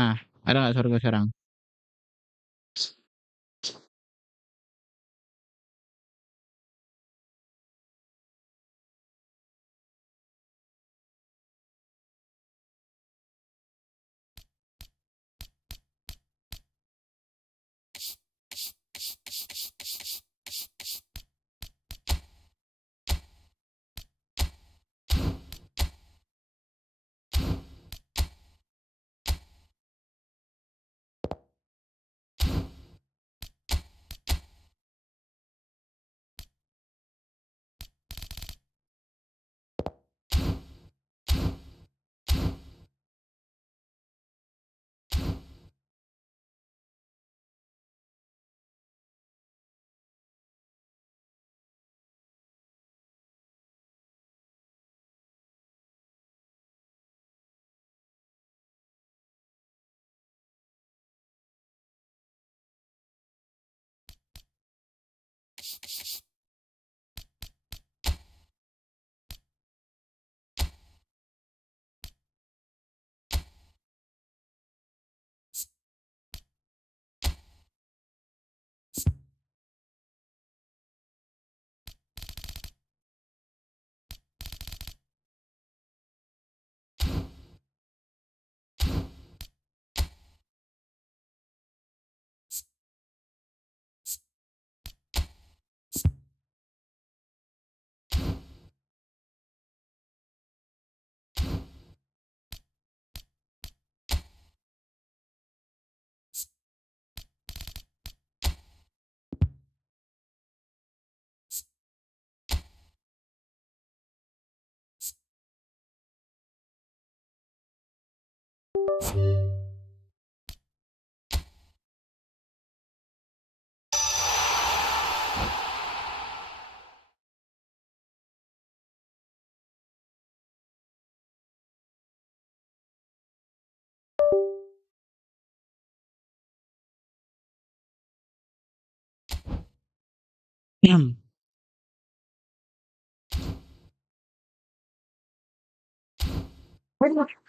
Nah, ada nggak sorghum sekarang?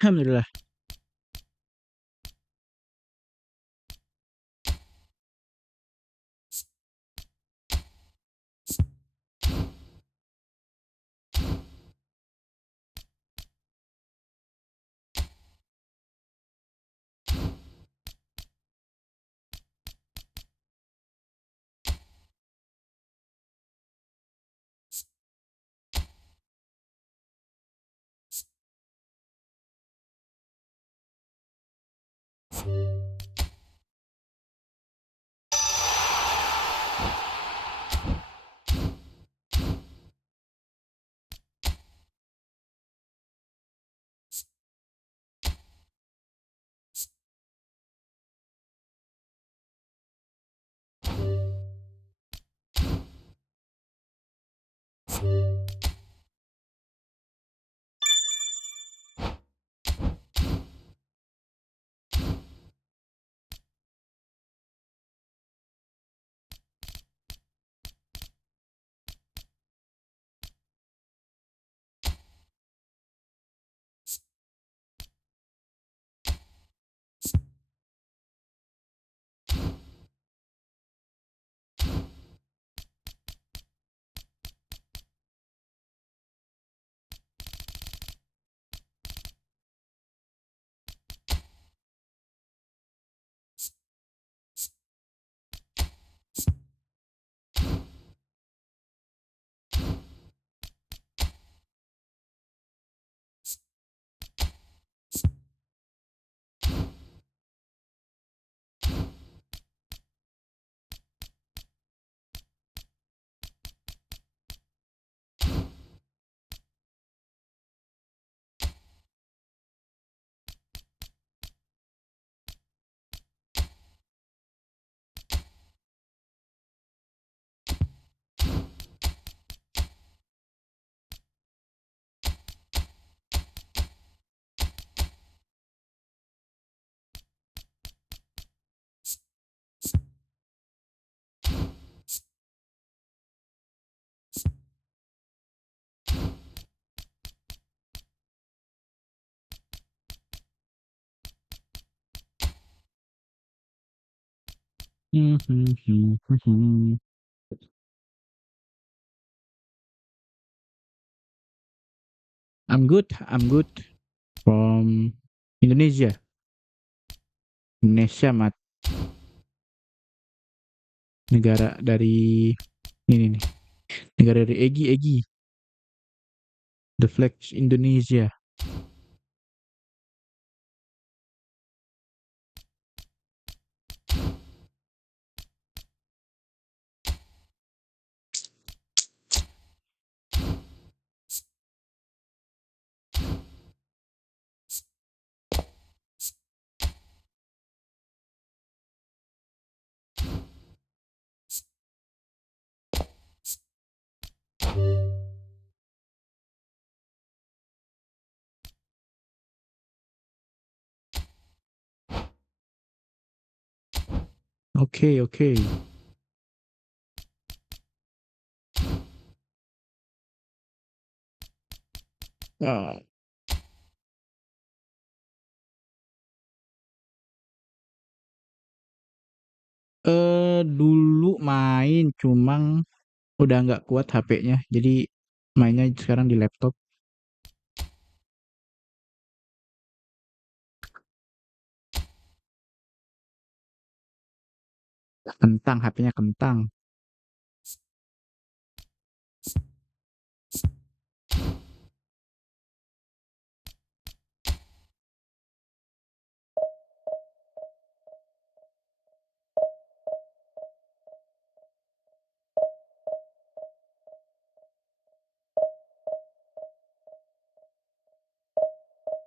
Alhamdulillah. I'm good. I'm good. From Indonesia. Indonesia, mat. Negara dari ini nih. Negara dari Egi. The flag is Indonesia. Oke. Ah, dulu main, cumang udah nggak kuat HP-nya. Jadi mainnya sekarang di laptop. Kentang, HP-nya kentang.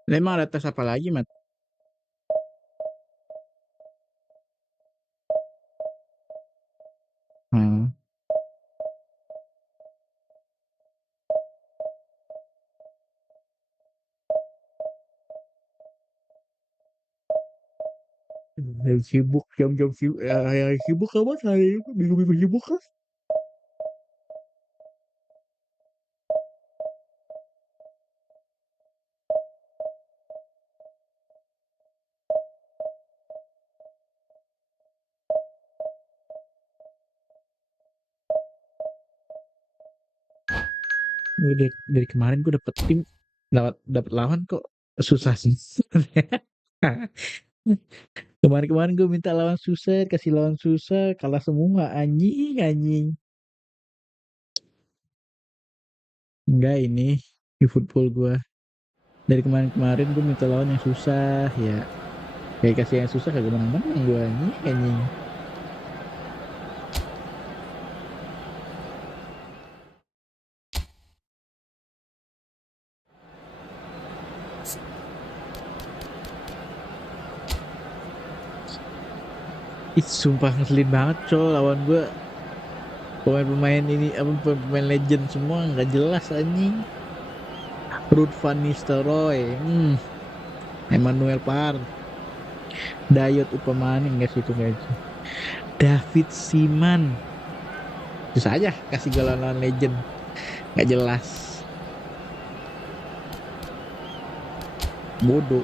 Lah, emang ada tes apa lagi, Mat? Hmm. Sibuk, jam-jam sibuk, ya, sibuk apa hari ini? Minggu-minggu sibuk kan? Dari kemarin gue dapet tim, dapet lawan kok susah sih. Kemarin-kemarin gue minta lawan susah, kasih lawan susah, kalah semua, anjing. Enggak ini, di football gue. Dari kemarin-kemarin gue minta lawan yang susah, ya. Kayak kasih yang susah kagak menang-menang gue, anjing. Ih, sumpah ngeselin banget, lawan gue. Pemain-pemain ini, apa, pemain legend semua nggak jelas, anjing. Ruud van Nistelrooy, Emmanuel Par, Dayot Upamani, nggak sih itu, guys. David Siman, susah aja kasih lawan legend, nggak jelas. Bodoh.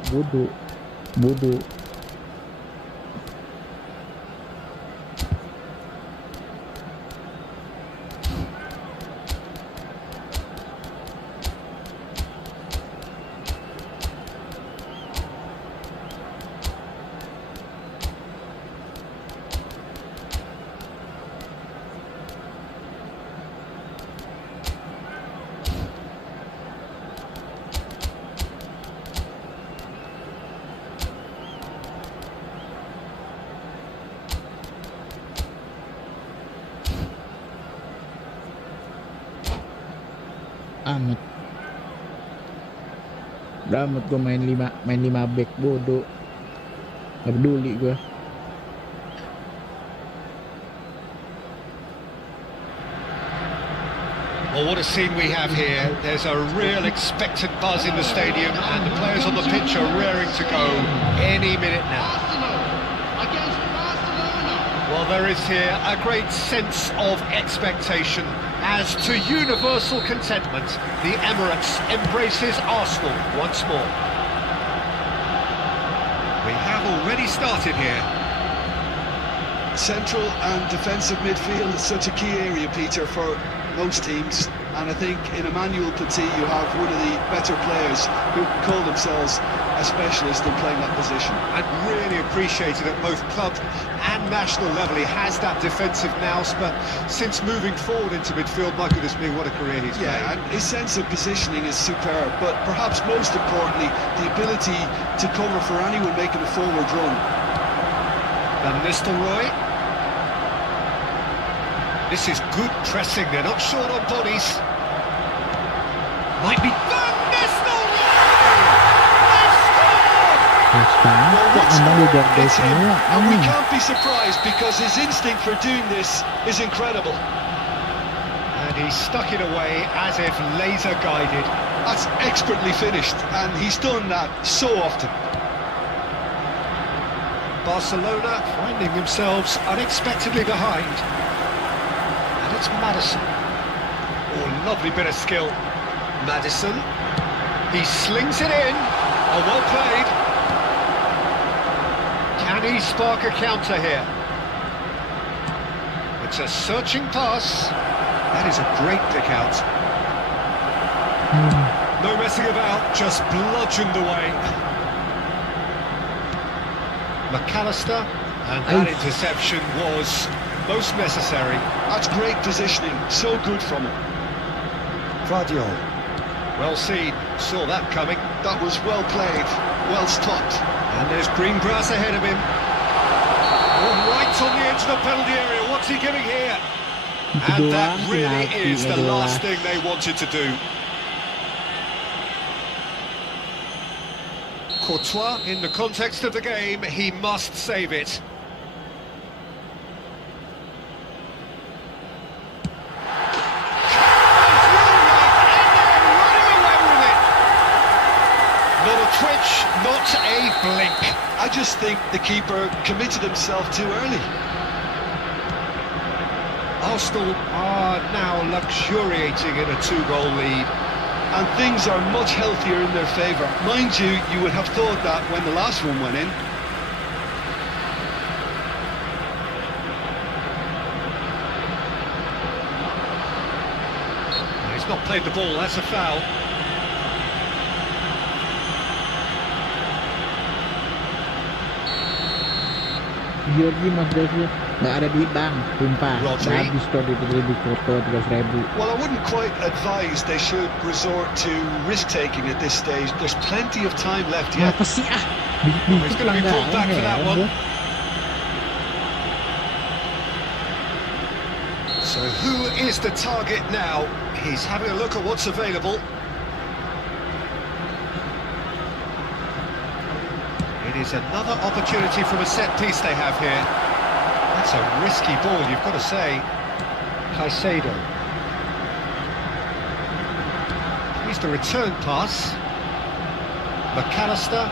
Amat, amat gue main lima back, bodoh, nggak peduli gue. Well, what a scene we have here. There's a real expectant buzz in the stadium, and the players on the pitch are raring to go any minute now. Well, there is here a great sense of expectation as to universal contentment. The Emirates embraces Arsenal once more. We have already started here. Central and defensive midfield is such a key area, Peter, for most teams. And I think in Emmanuel Petit you have one of the better players who can call themselves a specialist in playing that position. And really appreciated at both club and national level. He has that defensive nous, but since moving forward into midfield, my goodness me, what a career he's made. And his sense of positioning is superb, but perhaps most importantly, the ability to cover for anyone making a forward run. Van Nistelrooy. This is good pressing, they're not short on bodies. Might be Van Nistelrooy! They've scored! And we can't be surprised because his instinct for doing this is incredible. And he stuck it away as if laser guided. That's expertly finished, and he's done that so often. Barcelona finding themselves unexpectedly behind. And it's Maddison. Oh, lovely bit of skill. Maddison. He slings it in. Oh, well played. Can he spark a counter here? It's a searching pass. That is a great pick out. No messing about, just bludgeoned away. McAllister, and that interception was most necessary. That's great positioning, so good from him. Guardiola. Well seen, saw that coming. That was well played, well stopped. And there's green grass ahead of him. Oh, right on the edge of the penalty area, what's he giving here? And that really is the last thing they wanted to do. Courtois, in the context of the game, he must save it. Not a twitch, not a blink. I just think the keeper committed himself too early. Arsenal are now luxuriating in a 2-goal lead. And things are much healthier in their favour. Mind you, you would have thought that when the last one went in. He's not played the ball, that's a foul. Georgie Mas David nggak ada duit bang, sumpah. Rodri. Habis tuh duit lebih foto 300.000. Well, I wouldn't quite advise they should resort to risk-taking at this stage. There's plenty of time left yet. Apa sih ah? He's going to be pulled back for that one. So who is the target now? He's having a look at what's available. It is another opportunity from a set piece they have here. That's a risky ball, you've got to say. Caicedo. Here's the return pass. McAllister.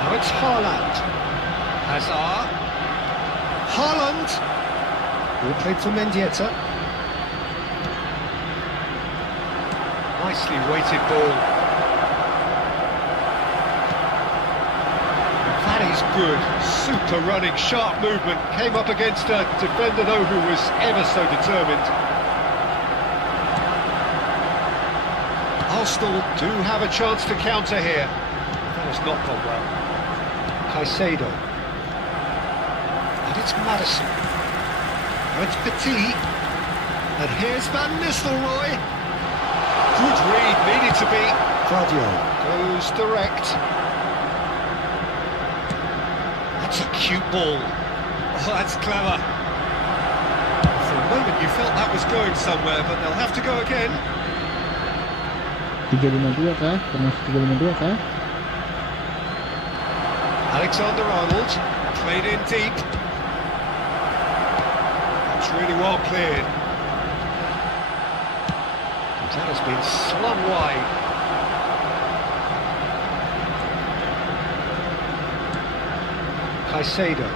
Now it's Haaland. Hazard. Haaland. All played for Mendieta. Nicely weighted ball. That is good. Super running, sharp movement. Came up against a defender, though, who was ever so determined. Arsenal do have a chance to counter here. That has not gone well. Caicedo. And it's Maddison. Now it's Petit. And here's Van Nistelrooy. Good read, needed to be. Guardiola goes direct. That's a cute ball. Oh, that's clever. For a moment you felt that was going somewhere, but they'll have to go again. 352 kah? Termasuk 352 kah? Alexander-Arnold played in deep. It's really well cleared. That has been slung wide. Caicedo.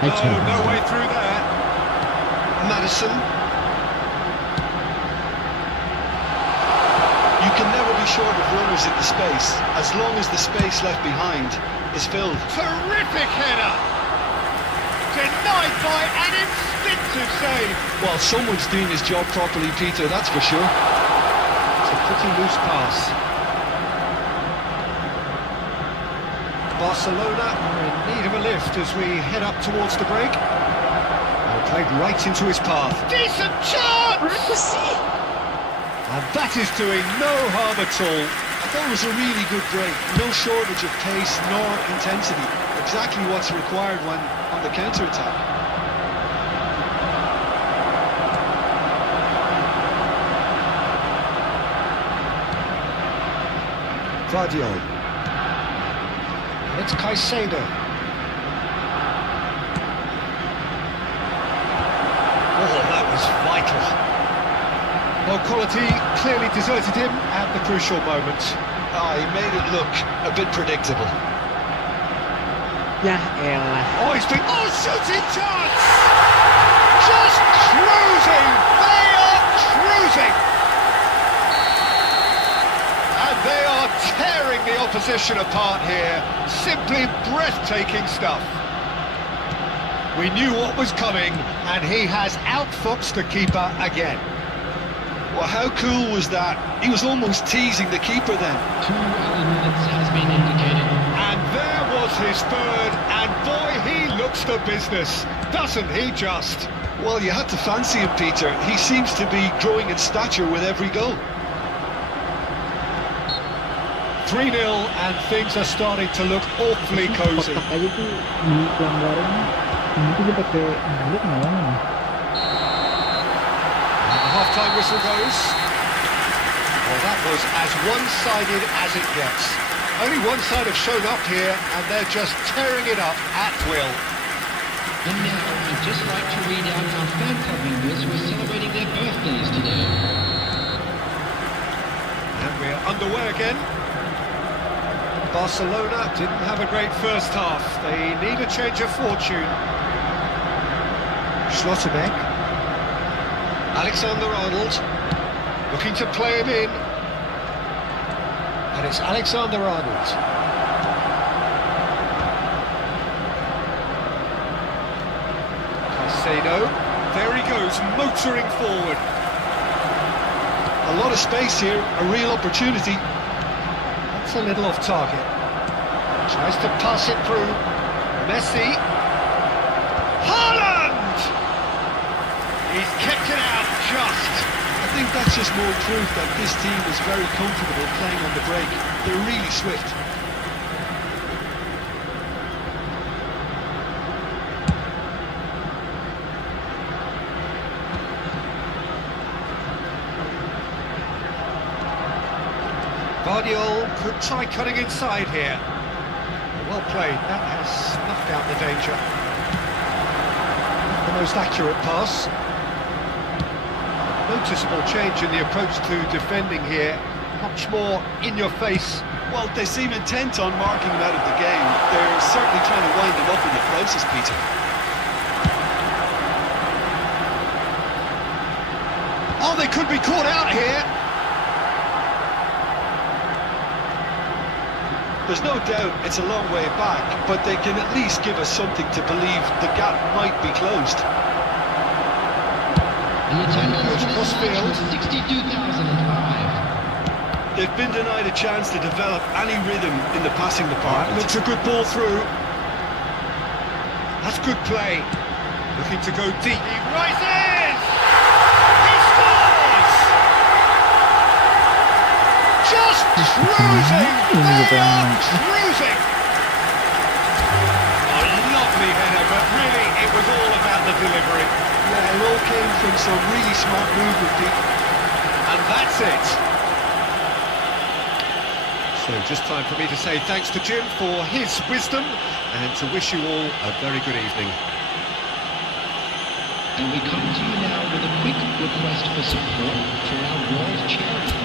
No way through there. Maddison. You can never be short of runners in the space, as long as the space left behind is filled. Terrific header! Denied by an instinctive save. Well, someone's doing his job properly, Peter, that's for sure. It's a pretty loose pass. Barcelona are in need of a lift as we head up towards the break. Played right into his path. Decent chance! And that is doing no harm at all. I thought it was a really good break. No shortage of pace nor intensity. Exactly what's required when on the counter-attack. Guardiola. And it's Caicedo. Oh, that was vital. Well, quality clearly deserted him at the crucial moment. He made it look a bit predictable. Ya elah. Oh, he's been... Oh, shooting chance! Just cruising! They are cruising! And they are tearing the opposition apart here. Simply breathtaking stuff. We knew what was coming, and he has outfoxed the keeper again. Well, how cool was that? He was almost teasing the keeper then. 2 minutes has been indicated. And there was his third, and boy, he looks the business, doesn't he just? Well, you had to fancy him, Peter. He seems to be growing in stature with every goal. 3-0, and things are starting to look awfully cosy. Kotak aja tuh di pelanggaran ini tuh dia pakai bulat malah. And the half-time whistle goes. Well, that was as one-sided as it gets. Only one side have shown up here, and they're just tearing it up at will. And now I'd just like to read out our fan club members who are celebrating their birthdays today. And we're underway again. Barcelona didn't have a great first half. They need a change of fortune. Schlotterbeck. Alexander-Arnold. Looking to play him in. And it's Alexander-Arnold. Caicedo. There he goes, motoring forward. A lot of space here, a real opportunity. That's a little off target. Tries to pass it through. Messi. Haaland! He's kept it out just. I think that's just more proof that this team is very comfortable playing on the break. They're really swift. Guardiola could try cutting inside here. Well played, that has snuffed out the danger. Not the most accurate pass. Noticeable change in the approach to defending here. Much more in your face. Well, they seem intent on marking him out of the game. They're certainly trying to wind him up in the process, Peter. Oh, they could be caught out here. There's no doubt it's a long way back, but they can at least give us something to believe the gap might be closed. The attendance Goes for this cross match field. was 62,005. They've been denied a chance to develop any rhythm in the passing department. Looks a good ball through. That's good play. Looking to go deep. He rises! He scores! Just cruising! They are cruising! A lovely header, but really it was all about the delivery. Yeah, it all came from some really smart movement, Pete. And that's it. So just time for me to say thanks to Jim for his wisdom and to wish you all a very good evening. And we come to you now with a quick request for support for our World Charity Fund.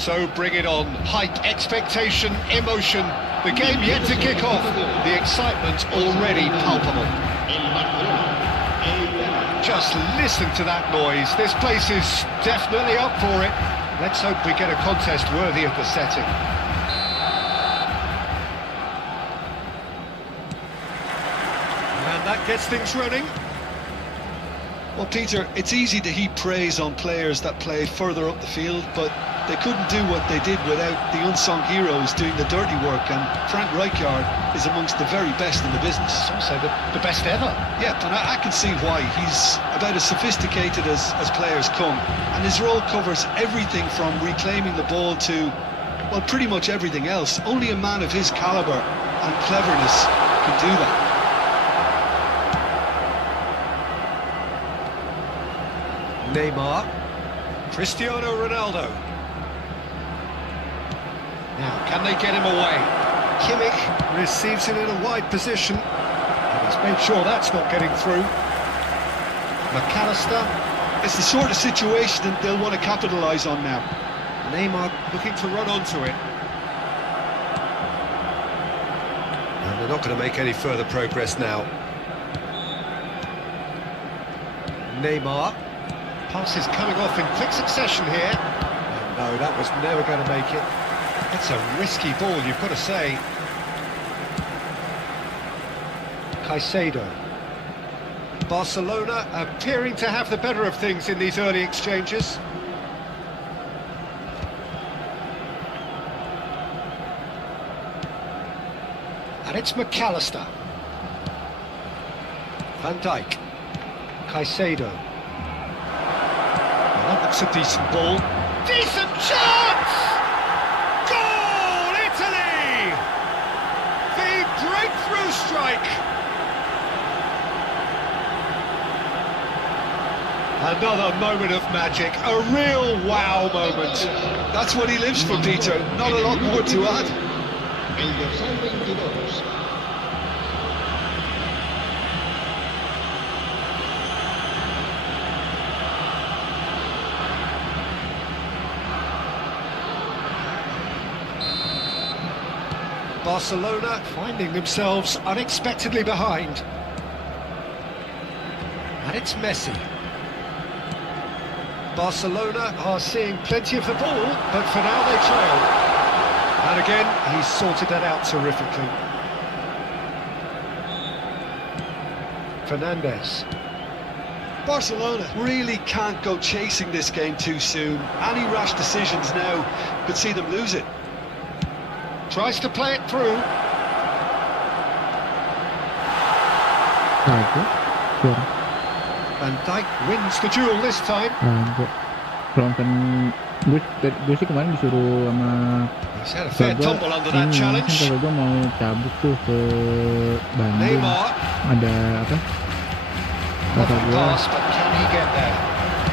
So bring it on. Hype, expectation, emotion. The game yet to kick off. The excitement already palpable. Just listen to that noise. This place is definitely up for it. Let's hope we get a contest worthy of the setting. And that gets things running. Well, Peter, it's easy to heap praise on players that play further up the field, but they couldn't do what they did without the unsung heroes doing the dirty work, and Frank Rijkaard is amongst the very best in the business. It's also the best ever. Yeah, and I can see why. He's about as sophisticated as players come, and his role covers everything from reclaiming the ball to, well, pretty much everything else. Only a man of his calibre and cleverness can do that. Neymar, Cristiano Ronaldo. Now, can they get him away? Kimmich receives it in a wide position, and he's made sure that's not getting through. McAllister. It's the sort of situation that they'll want to capitalise on now. Neymar looking to run onto it. And they're not going to make any further progress now. Neymar. Passes coming off in quick succession here. No, that was never going to make it. It's a risky ball, you've got to say. Caicedo. Barcelona appearing to have the better of things in these early exchanges. And it's McAllister. Van Dijk. Caicedo. That looks a decent ball. Decent chance! Goal, Italy! The breakthrough strike. Another moment of magic, a real wow moment. That's what he lives for, Peter. Not a lot more to add. Barcelona finding themselves unexpectedly behind. And it's Messi. Barcelona are seeing plenty of the ball, but for now they trail. And again, he's sorted that out terrifically. Fernandes. Barcelona really can't go chasing this game too soon. Any rash decisions now could see them lose it. Tries to play it through. Nah, itu. Keluar. Van Dijk wins the duel this time. Kalau misalkan gue sih kemarin disuruh sama He's had a fair gue tumble under that kan challenge. kalau gue mau cabut tuh ke Bandung, Neymar, ada apa? Kata lovely gue, pass, but can he get there?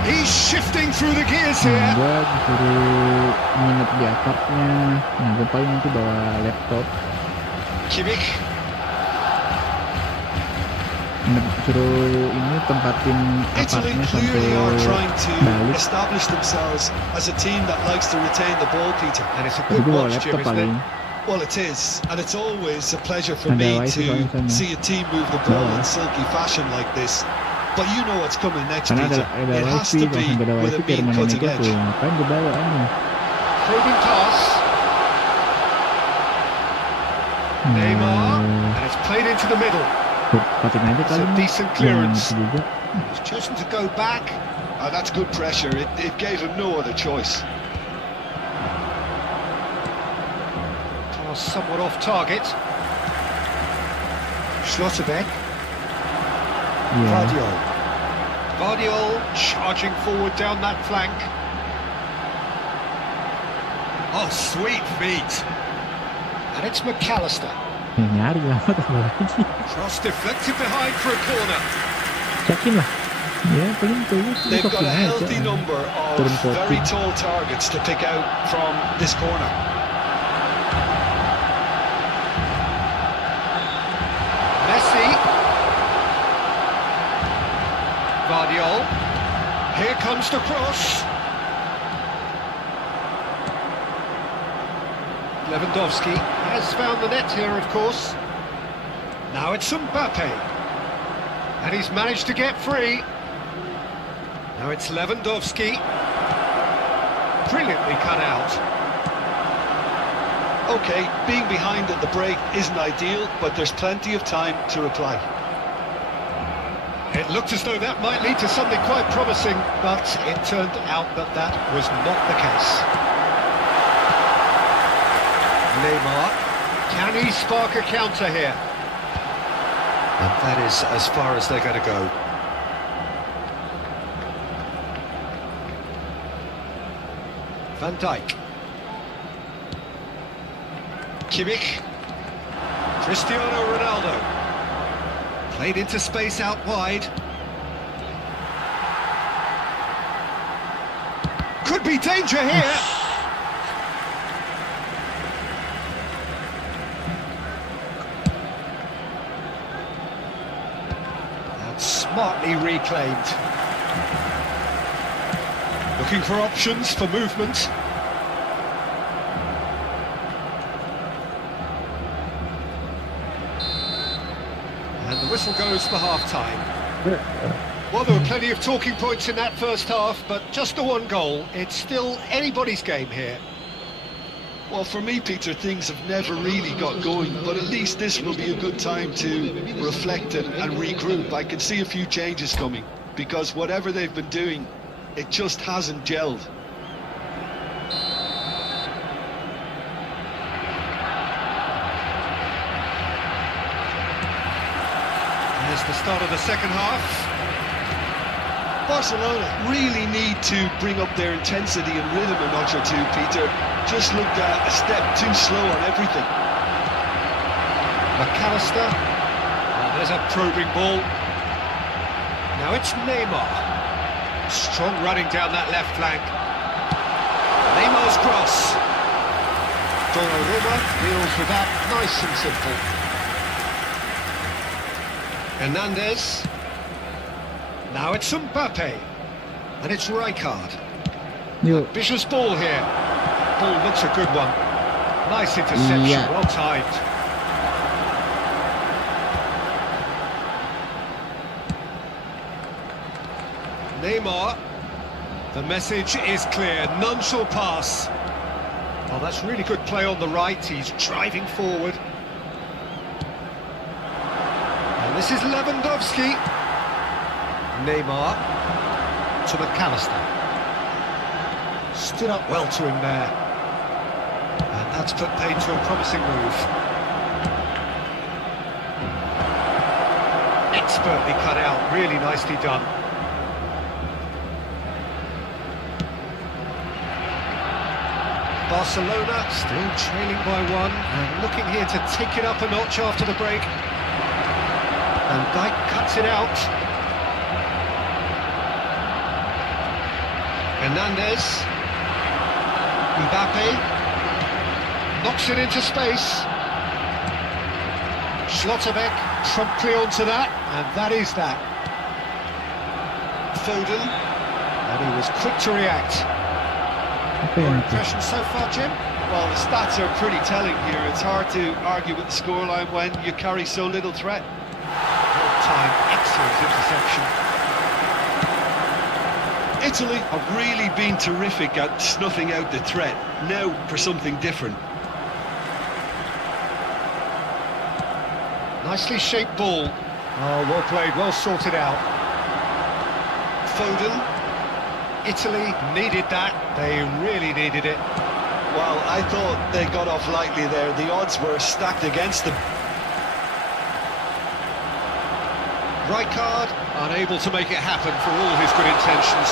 He's shifting through the gears here. gue disuruh nginep di apartnya. Nah, gue paling nanti bawa laptop. Kimmich, Suruh ini tempatin Italy apartnya clearly are sampai trying to balik. establish themselves as a team that likes to retain the ball, Peter. and it's a Tapi good gue bawa watch, Jim, laptop isn't paling. it? Well, it is, and it's always a pleasure for Ada me wifi to soalnya sana. see a team move the ball Bawah. in silky fashion like this. But you know what's coming next, Karena Peter. ada It has wifi, to kalau be nggak ada with wifi a ke mean rumah nenek cutting gue edge. tuh, ngapain gue bawa ini? Probing pass, Neymar, and it's played into the middle. Patin aja It's kali. a decent Yang clearance. itu juga. He's chosen to go back. That's good pressure. It gave him no other choice. Pass somewhat off target. Schlotterbeck, Iya. Vardiol charging forward down that flank. Oh, sweet feet. And it's McAllister. Nyari lama tambah lagi. Cross deflected behind for a corner. Yakin lah. Ya paling tuh. They've got a healthy number of Turun 40. very tall targets to pick out from this corner. Messi. Vardiol. Here comes the cross. Lewandowski has found the net here, of course. Now it's Mbappe. And he's managed to get free. Now it's Lewandowski. Brilliantly cut out. Okay, being behind at the break isn't ideal, but there's plenty of time to reply. It looked as though that might lead to something quite promising, but it turned out that that was not the case. Neymar, can he spark a counter here? And that is as far as they're going to go. Van Dijk. Kimmich. Cristiano Ronaldo. Played into space out wide. Could be danger here. That's smartly reclaimed. Looking for options for movement. And the whistle goes for half-time. Well, there were plenty of talking points in that first half, but just the one goal. It's still anybody's game here. Well, for me, Peter, things have never really got going, but at least this will be a good time to reflect and regroup. I can see a few changes coming, because whatever they've been doing, it just hasn't gelled. There's the start of the second half. Barcelona really need to bring up their intensity and rhythm a notch or two, Peter. Just looked a step too slow on everything. McAllister. Oh, there's a probing ball. Now it's Neymar. Strong running down that left flank. Neymar's cross. Donnarumma deals with that nice and simple. Hernandez. Now it's Mbappe. And it's Rijkaard. Yuk. Vicious ball here. Ball looks a good one. Nice interception, Yeah. well timed. Neymar. The message is clear. None shall pass. Oh, that's really good play on the right. He's driving forward. And this is Lewandowski. Neymar to McAllister. Stood up well to him there. And that's put paid to a promising move. Expertly cut out, really nicely done. Barcelona still trailing by one and looking here to take it up a notch after the break. And Dyke cuts it out. Hernandez. Mbappe. Knocks it into space. Schlotterbeck promptly onto that, and that is that. Foden. And he was quick to react. Apa Your yang itu? impression so far, Jim? Well, the stats are pretty telling here. It's hard to argue with the scoreline when you carry so little threat. Time, excellent interception. Italy have really been terrific at snuffing out the threat. Now for something different. Nicely shaped ball. Oh, well played, well sorted out. Foden. Italy needed that. They really needed it. Well, I thought they got off lightly there. The odds were stacked against them. Rijkaard unable to make it happen for all his good intentions.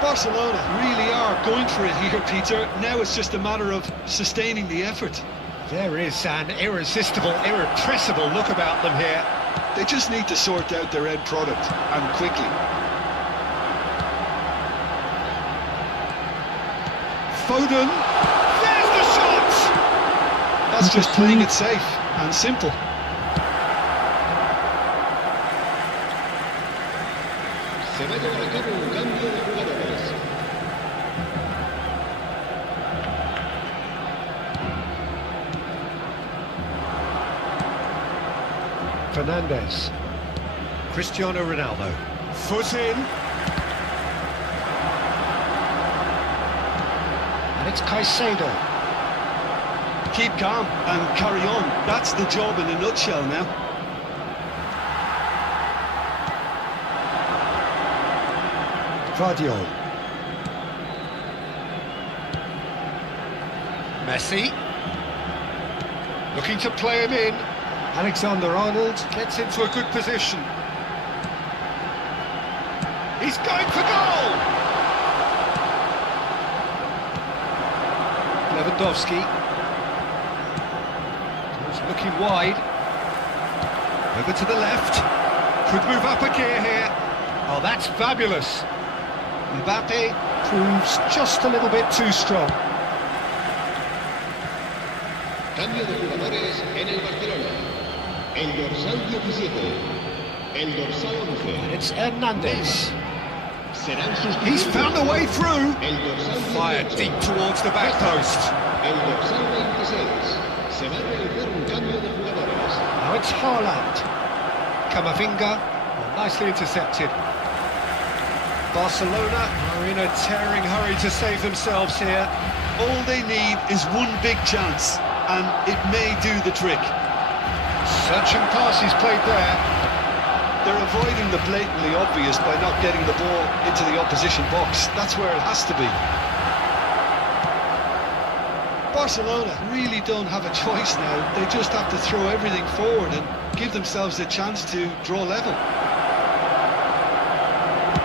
Barcelona really are going for it here, Peter. Now it's just a matter of sustaining the effort. There is an irresistible, irrepressible look about them here. They just need to sort out their end product, and quickly. Foden. There's the shot! That's just playing it safe and simple. Se va a llevar a cabo un cambio de jugadores. Fernandez. Cristiano Ronaldo. Foot in. And it's Caicedo. Keep calm and carry on. That's the job in a nutshell now. Guardiola. Messi. Looking to play him in. Alexander-Arnold gets into a good position. He's going for goal! Lewandowski. He's looking wide. Over to the left. Could move up a gear here. Oh, that's fabulous. Mbappe proves just a little bit too strong. Cambio de jugadores en el Barcelona. El dorsal 17. El dorsal 11. And it's Hernandez. Serán sustituidos. He's found a way through. El dorsal Fired 18. deep towards the back post. El dorsal 26. Se va a realizar un cambio de jugadores. Now it's Haaland. Camavinga. Well, nicely intercepted. Barcelona are in a tearing hurry to save themselves here. All they need is one big chance, and it may do the trick. Searching passes played there. They're avoiding the blatantly obvious by not getting the ball into the opposition box. That's where it has to be. Barcelona really don't have a choice now. They just have to throw everything forward and give themselves a chance to draw level.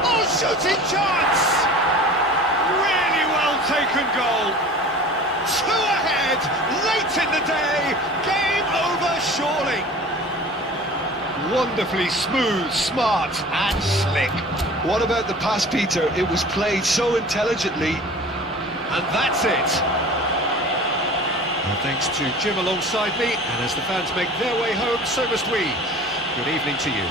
Oh, shooting chance! Really well taken goal. Two ahead, late in the day. Game over, surely. Wonderfully smooth, smart and slick. What about the pass, Peter? It was played so intelligently. And that's it. Well, thanks to Jim alongside me, and as the fans make their way home, so must we. Good evening to you.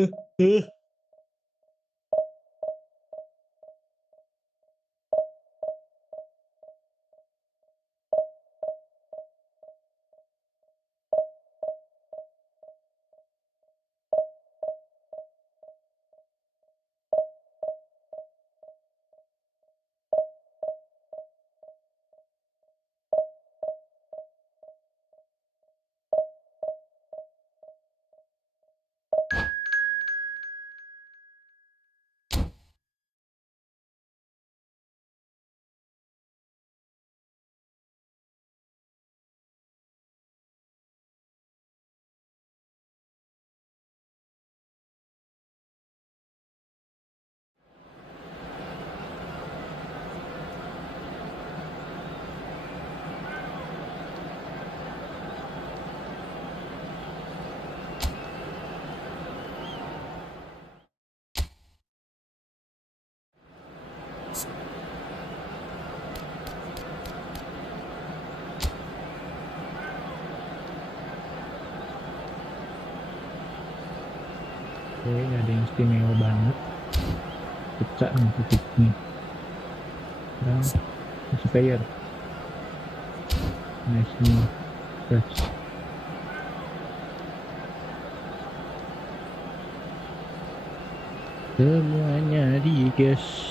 Oke, gak ada yang istimewa banget. Pecah nih titiknya. Dan spare. Nice nih. Fresh. Semuanya digas.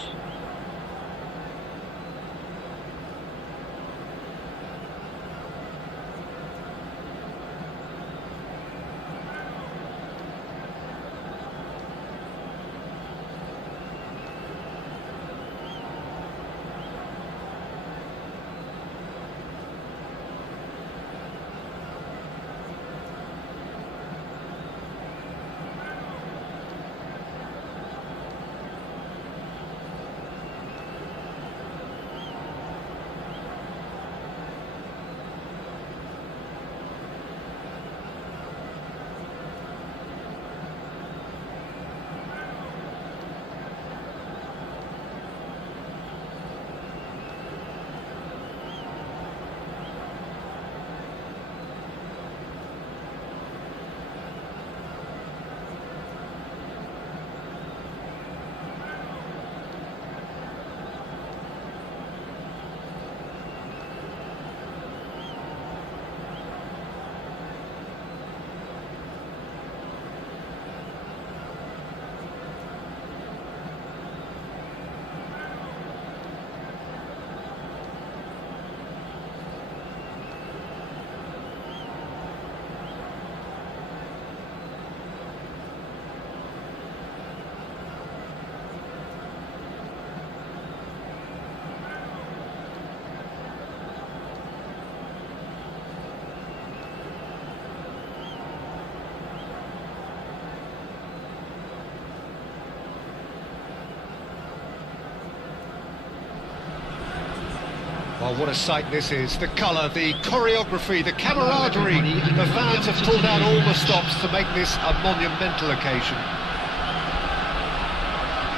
Well, what a sight this is. The colour, the choreography, the camaraderie. The fans have pulled out all the stops to make this a monumental occasion.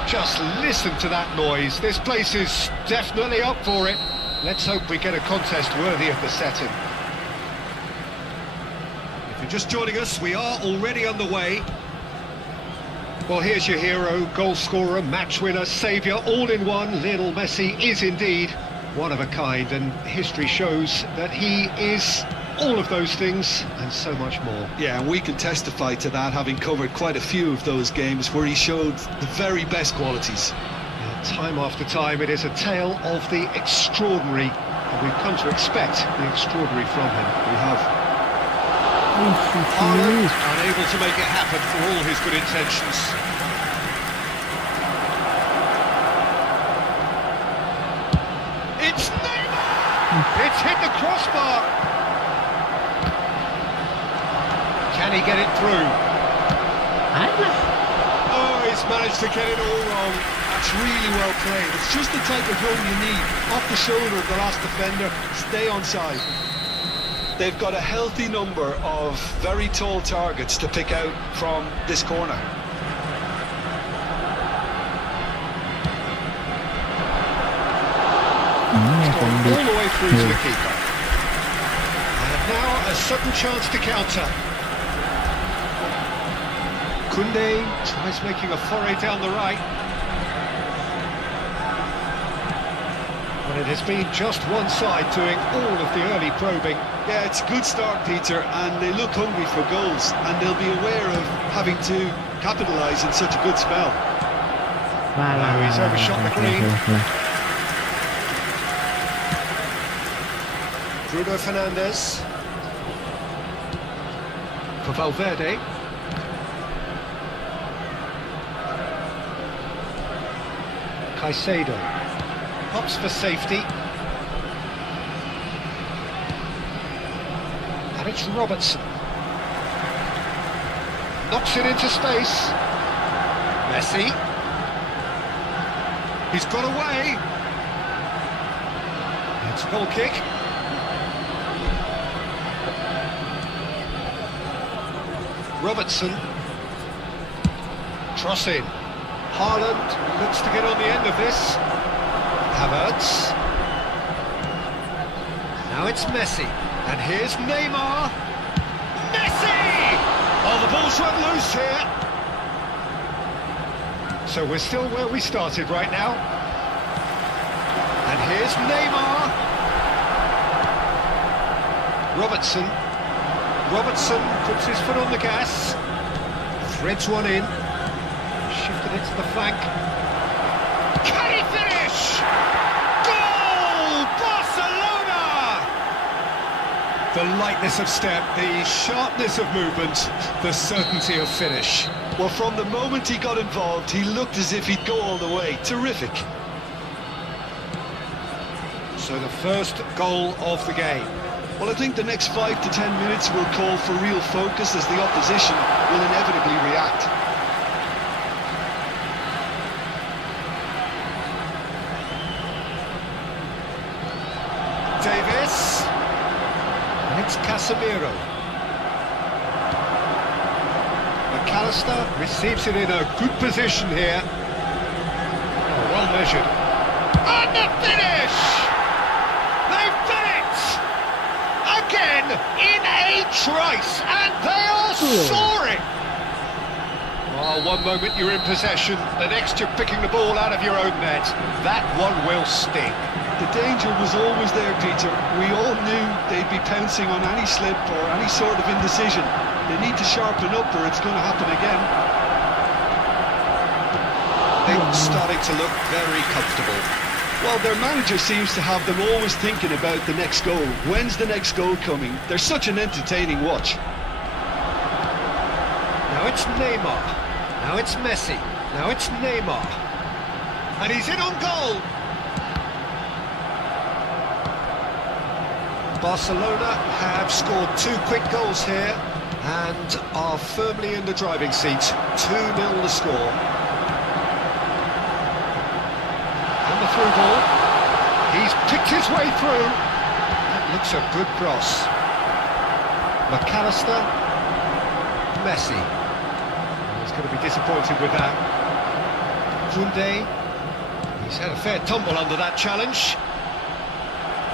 Just listen to that noise. This place is definitely up for it. Let's hope we get a contest worthy of the setting. If you're just joining us, we are already underway. Well, here's your hero, goal scorer, match winner, saviour, all in one. Lionel Messi is indeed one of a kind, and history shows that he is all of those things and so much more. Yeah, and we can testify to that, having covered quite a few of those games where he showed the very best qualities. Yeah, time after time, it is a tale of the extraordinary, and we've come to expect the extraordinary from him. We have. Haaland unable to make it happen for all his good intentions. It's Neymar! It's hit the crossbar! Can he get it through? Oh, he's managed to get it all wrong. That's really well played. It's just the type of run you need. Off the shoulder of the last defender, stay onside. They've got a healthy number of very tall targets to pick out from this corner. All the way through to the keeper. And now a sudden chance to counter. Koundé tries making a foray down the right. And it has been just one side doing all of the early probing. Yeah, it's a good start, Peter, and they look hungry for goals, and they'll be aware of having to capitalise in such a good spell. Now he's overshot the green. Bruno Fernandes. For Valverde. Caicedo. Hops for safety. And it's Robertson. Knocks it into space. Messi. He's got away. It's a goal kick. Robertson. Cross in. Haaland looks to get on the end of this. Havertz. Now it's Messi. And here's Neymar. Messi! Oh, the ball's run loose here. So we're still where we started right now. And here's Neymar. Robertson. Robertson puts his foot on the gas. Threads one in. Shifted it to the flank. Can he finish? Goal! Barcelona! The lightness of step, the sharpness of movement, the certainty of finish. Well, from the moment he got involved, he looked as if he'd go all the way. Terrific. So the first goal of the game. Well, I think the next 5 to 10 minutes will call for real focus as the opposition will inevitably react. Davis. And it's Casemiro. McAllister receives it in a good position here. Oh, well measured. And the finish! They've done it! Again in a trice, and they are soaring! Oh, one moment you're in possession, the next you're picking the ball out of your own net. That one will sting. The danger was always there, Peter. We all knew they'd be pouncing on any slip or any sort of indecision. They need to sharpen up or it's going to happen again. They're starting to look very comfortable. Well, their manager seems to have them always thinking about the next goal. When's the next goal coming? They're such an entertaining watch. Now it's Neymar. Now it's Messi. Now it's Neymar. And he's in on goal. Barcelona have scored 2 quick goals here and are firmly in the driving seat. 2-0 the score. And the through ball. He's picked his way way through. That looks a good cross. McAllister. Messi. He's going to be disappointed with that. Koundé. He's had a fair tumble under that challenge.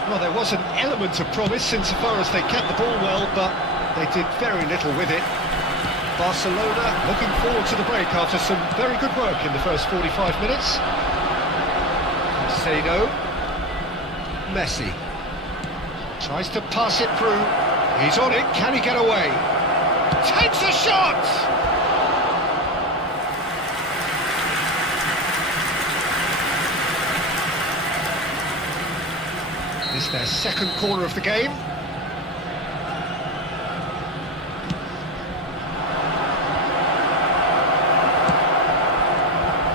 Well, there was an element of promise insofar as they kept the ball well, but they did very little with it. Barcelona looking forward to the break after some very good work in the first 45 minutes. Caicedo. Messi. Tries to pass it through. He's on it. Can he get away? Takes a shot! This is their second corner of the game.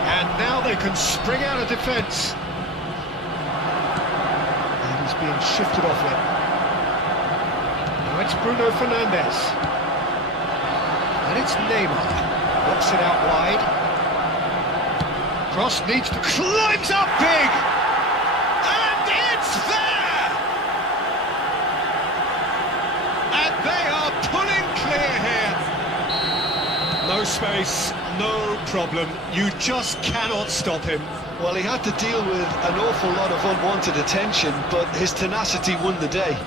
And now they can spring out of defence. And he's being shifted off it. Now it's Bruno Fernandes. And it's Neymar. Knocks it out wide. Cross needs to... climbs up big! And it's there! And they are pulling clear here. No space, no problem. You just cannot stop him. Well, he had to deal with an awful lot of unwanted attention, but his tenacity won the day.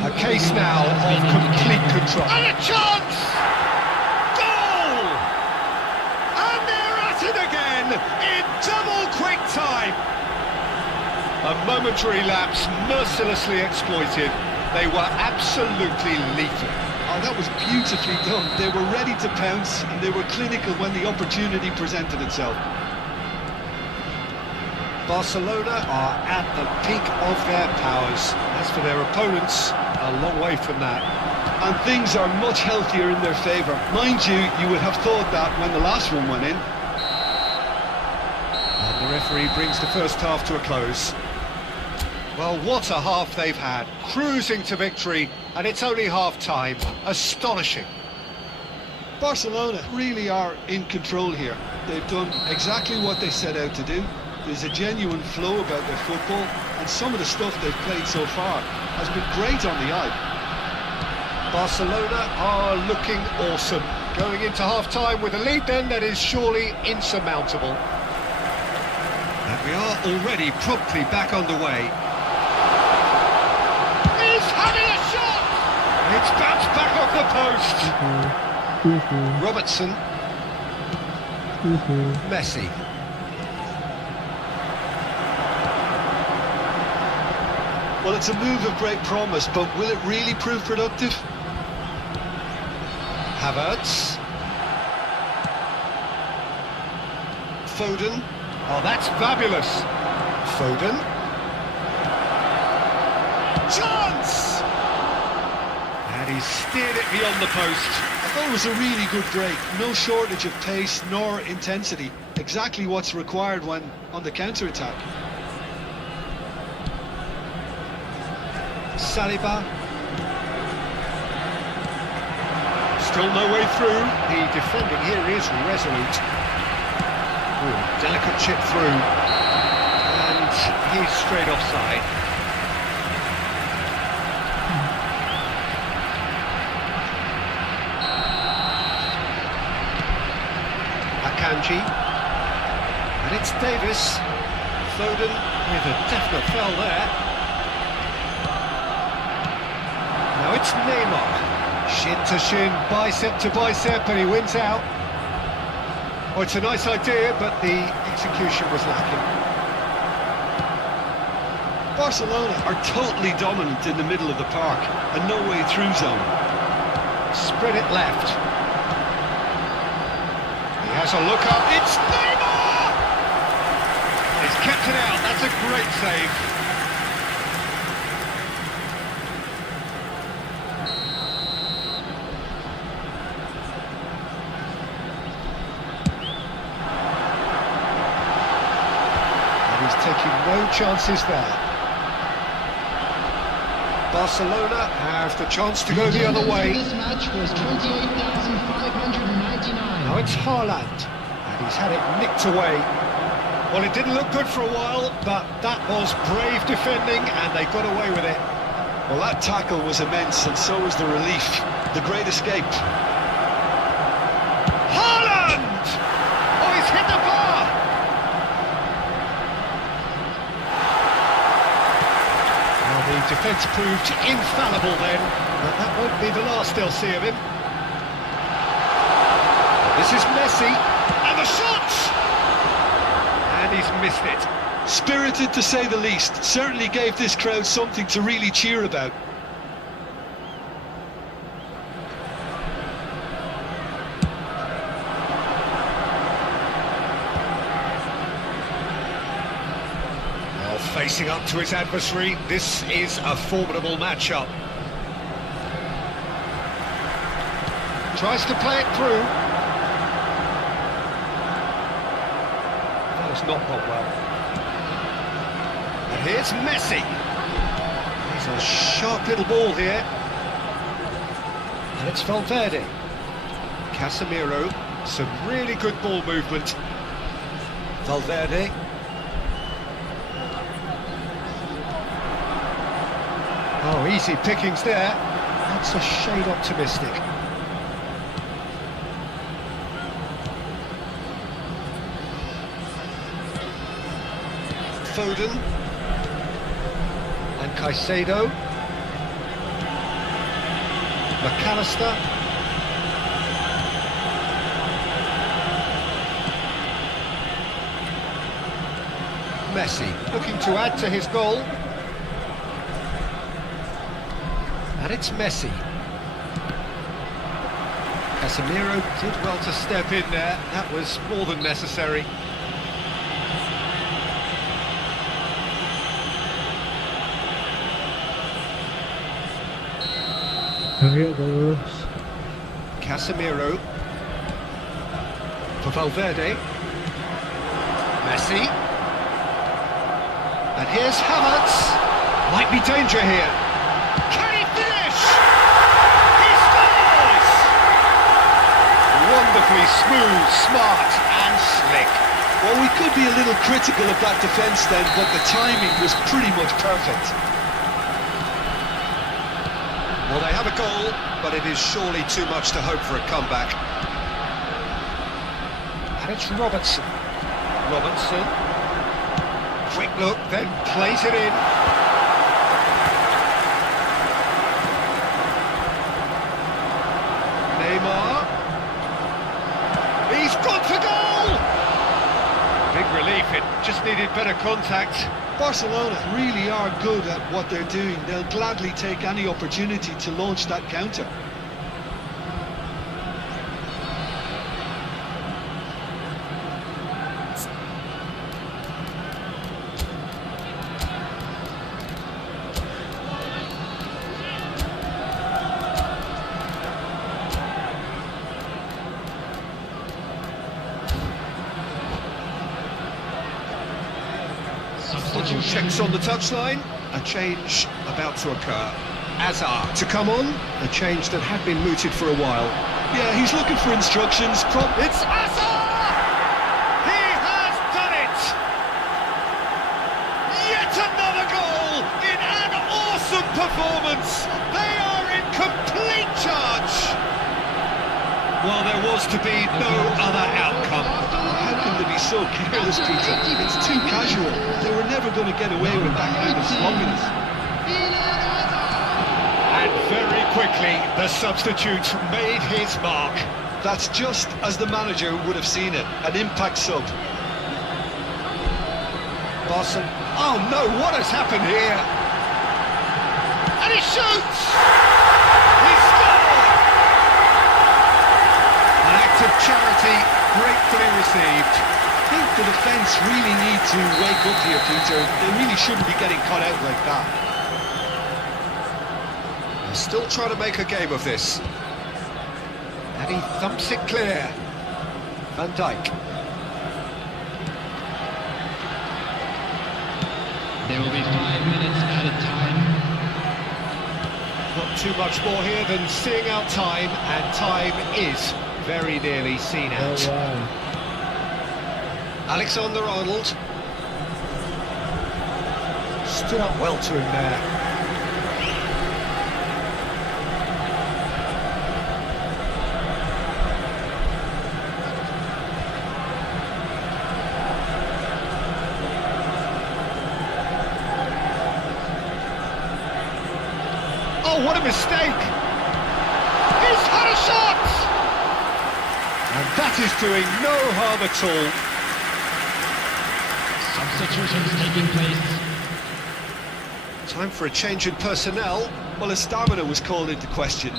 A case now of complete control. And a chance! Goal! And they're at it again in double quick time. A momentary lapse mercilessly exploited. They were absolutely lethal. Oh, that was beautifully done. They were ready to pounce, and they were clinical when the opportunity presented itself. Barcelona are at the peak of their powers. As for their opponents, a long way from that. And things are much healthier in their favour. Mind you, you would have thought that when the last one went in. And the referee brings the first half to a close. Well, what a half they've had. Cruising to victory, and it's only half-time. Astonishing. Barcelona really are in control here. They've done exactly what they set out to do. There's a genuine flow about their football, and some of the stuff they've played so far has been great on the eye. Barcelona are looking awesome. Going into half-time with a lead then that is surely insurmountable. And we are already promptly back underway. He's having a shot! It's bounced back off the post. Robertson. Messi. Well, it's a move of great promise, but will it really prove productive? Havertz. Foden. Oh, that's fabulous. Foden. Chance! And he's steered it beyond the post. I thought it was a really good break. No shortage of pace nor intensity. Exactly what's required when on the counter-attack. Saliba. Still no way through. The defending here is resolute. Ooh, delicate chip through. And he's straight offside. Akanji. And it's Davis. Foden with a definite foul there. Now it's Neymar, shin to shin, bicep to bicep, and he wins out. Oh, it's a nice idea, but the execution was lacking. Barcelona are totally dominant in the middle of the park, and no way through zone. Spread it left. He has a look up, it's Neymar! He's kept it out, that's a great save. Taking no chances there. Barcelona have the chance to go the other way. This match was 28,599. Now it's Haaland, and he's had it nicked away. Well, it didn't look good for a while, but that was brave defending, and they got away with it. Well, that tackle was immense, and so was the relief. The great escape. Haaland! Oh, he's hit the bar! Well, the defence proved infallible then, but that won't be the last they'll see of him. This is Messi, and the shot! And he's missed it. Spirited, to say the least. Certainly gave this crowd something to really cheer about. Well, facing up to his adversary, this is a formidable matchup. Tries to play it through. That has not gone well. And here's Messi. He's a sharp little ball here. And it's Valverde. Casemiro, some really good ball movement. Valverde. Oh, easy pickings there. That's a shade optimistic. Foden. And Caicedo. McAllister. Messi looking to add to his goal. And it's Messi. Casemiro did well to step in there. That was more than necessary. Casemiro for Valverde. Messi. And here's Havertz. Might be danger here. Can he finish? He scores! Wonderfully smooth, smart and slick. Well, we could be a little critical of that defence then, but the timing was pretty much perfect. Well, they have a goal, but it is surely too much to hope for a comeback. And it's Robertson. Robertson. Quick look, then plays it in. Neymar. He's gone for goal! Big relief, it just needed better contact. Barcelona really are good at what they're doing. They'll gladly take any opportunity to launch that counter. Checks on the touchline, a change about to occur. Azar to come on, a change that had been mooted for a while. Yeah, he's looking for instructions. It's Azar! He has done it! Yet another goal in an awesome performance! They are in complete charge! Well, there was to be no other outcome. How can they be so careless, Peter? It's too casual. They were never going to get away with that kind of sloppiness. And very quickly, the substitute made his mark. That's just as the manager would have seen it. An impact sub. Barcelona. Oh no, what has happened here? And he shoots! He scored! An act of charity, gratefully received. I think the defence really need to wake up here, Peter. They really shouldn't be getting caught out like that. They're still trying to make a game of this. And he thumps it clear. Van Dijk. There will be 5 minutes added time. Not too much more here than seeing out time, and time is very nearly seen out. Oh, wow. Alexander-Arnold. Stood up well to him there. Oh, what a mistake! He's had a shot! And that is doing no harm at all. Substitutions taking place. Time for a change in personnel, Well, his stamina was called into question.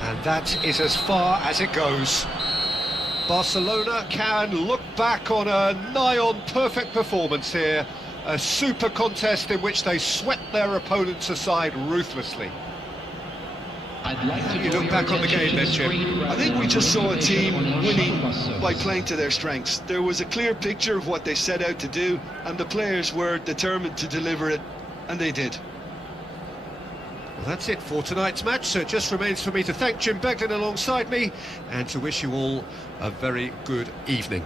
and that is as far as it goes. Barcelona can look back on a nigh-on perfect performance here. A super contest in which they swept their opponents aside ruthlessly. I'd like to You draw look your back on the attention game to then, Jim. screen I think we rather just than saw a team on our winning shuttle bus by service. playing to their strengths. There was a clear picture of what they set out to do, and the players were determined to deliver it, and they did. Well, that's it for tonight's match, so it just remains for me to thank Jim Beglin alongside me and to wish you all a very good evening.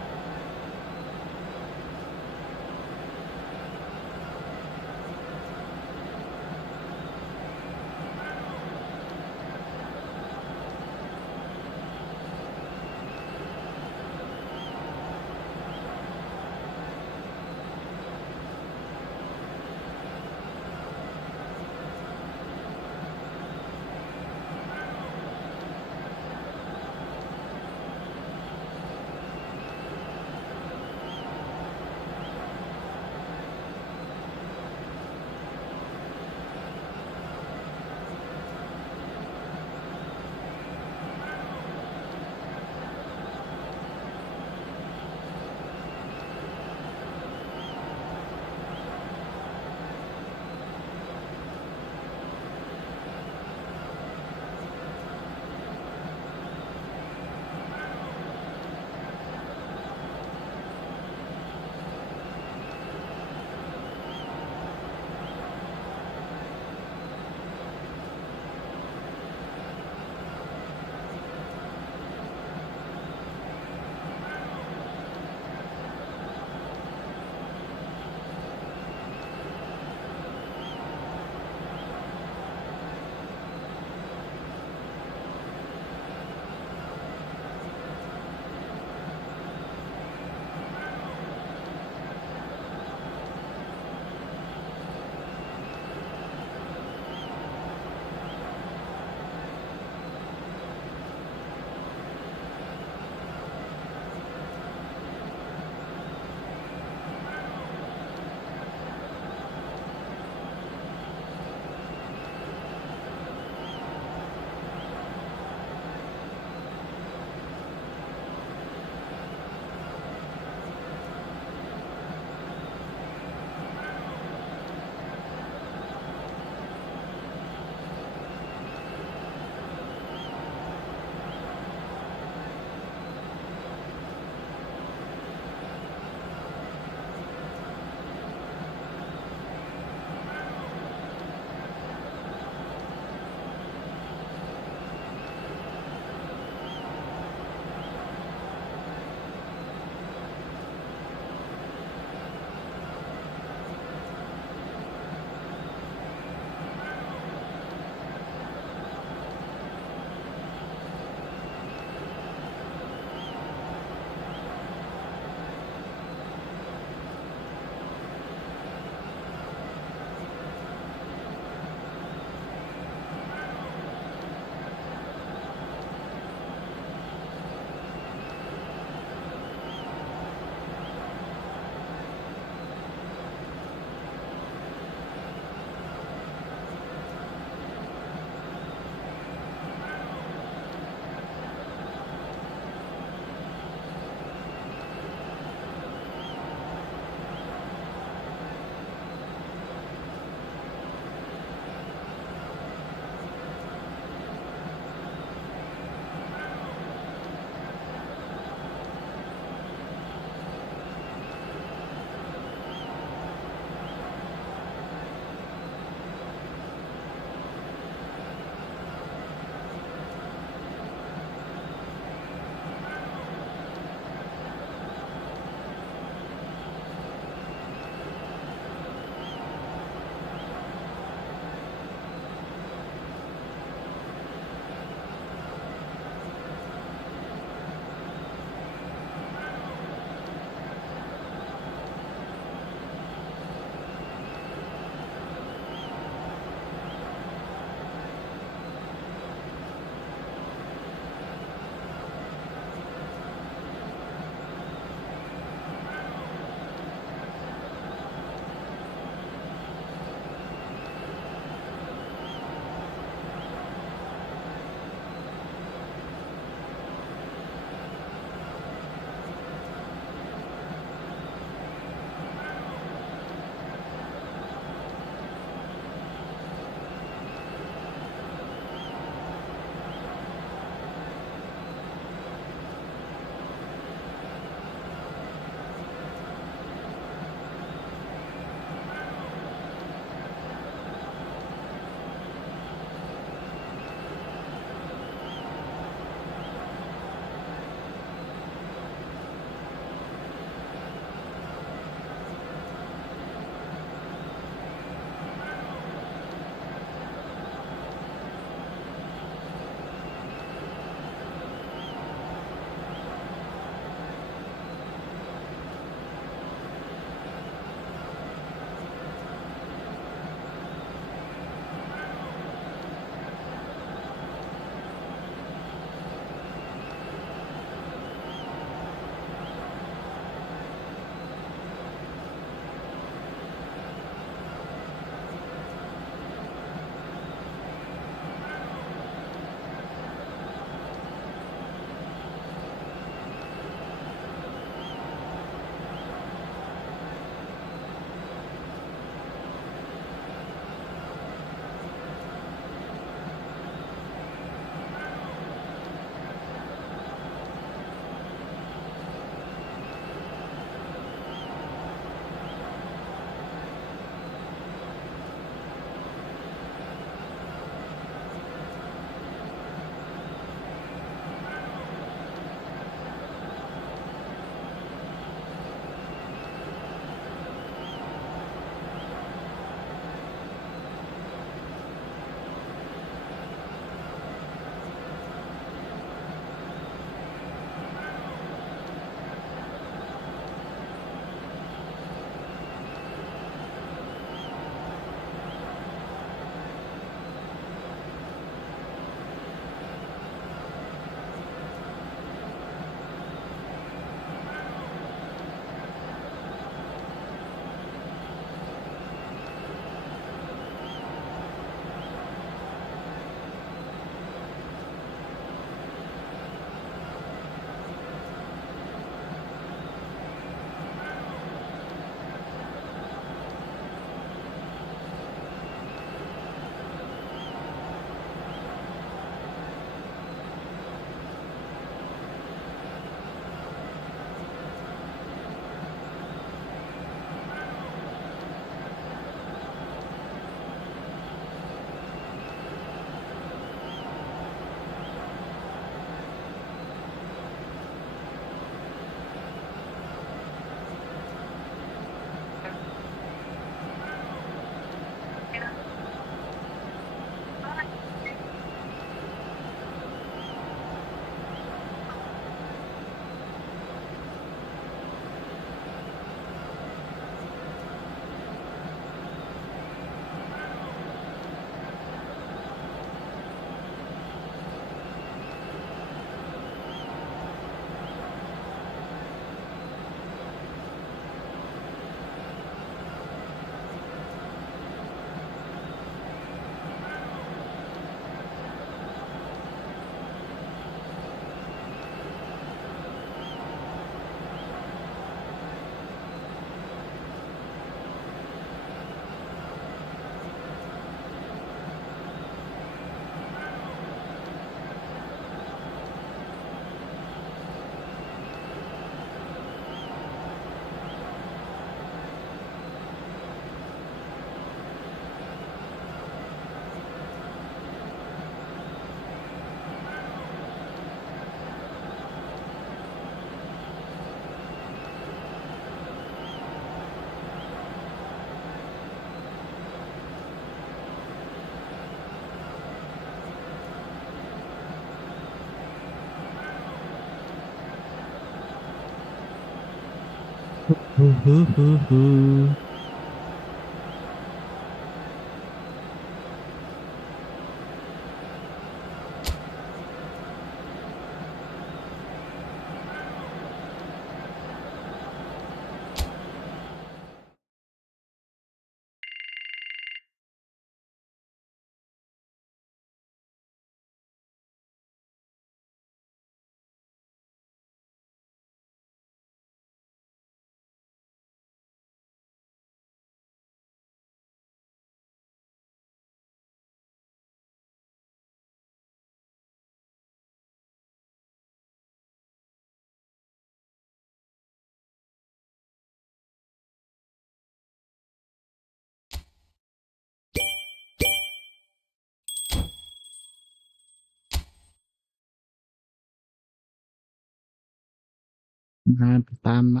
Nah, pertama.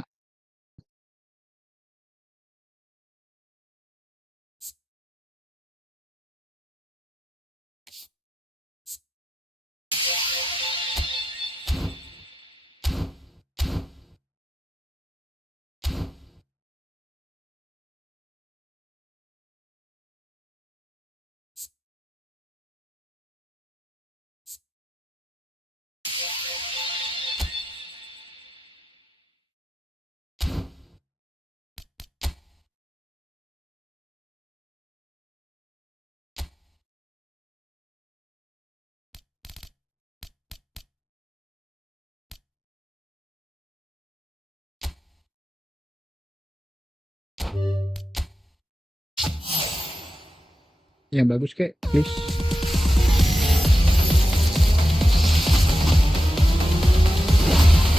Yang bagus kek, please.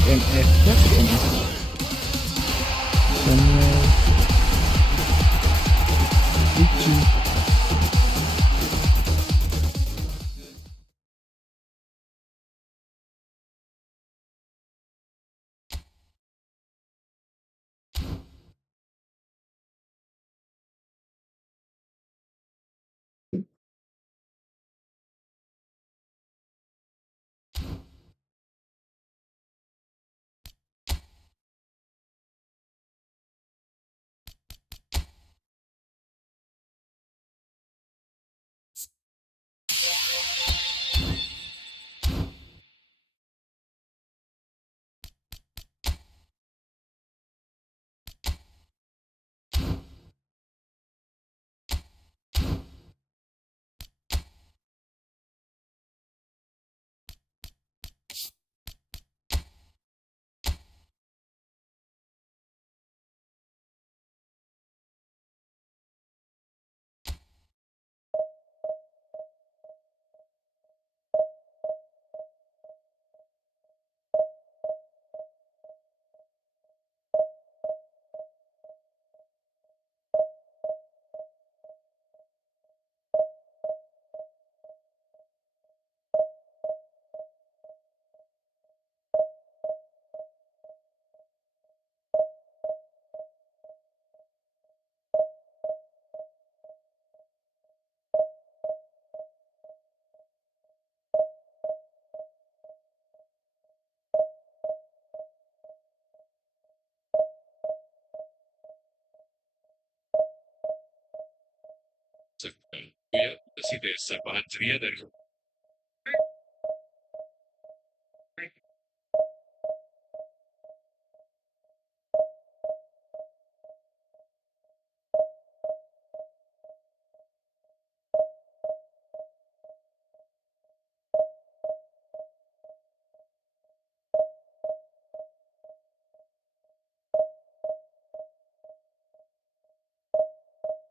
MF siapa MF? Samuel Ichi.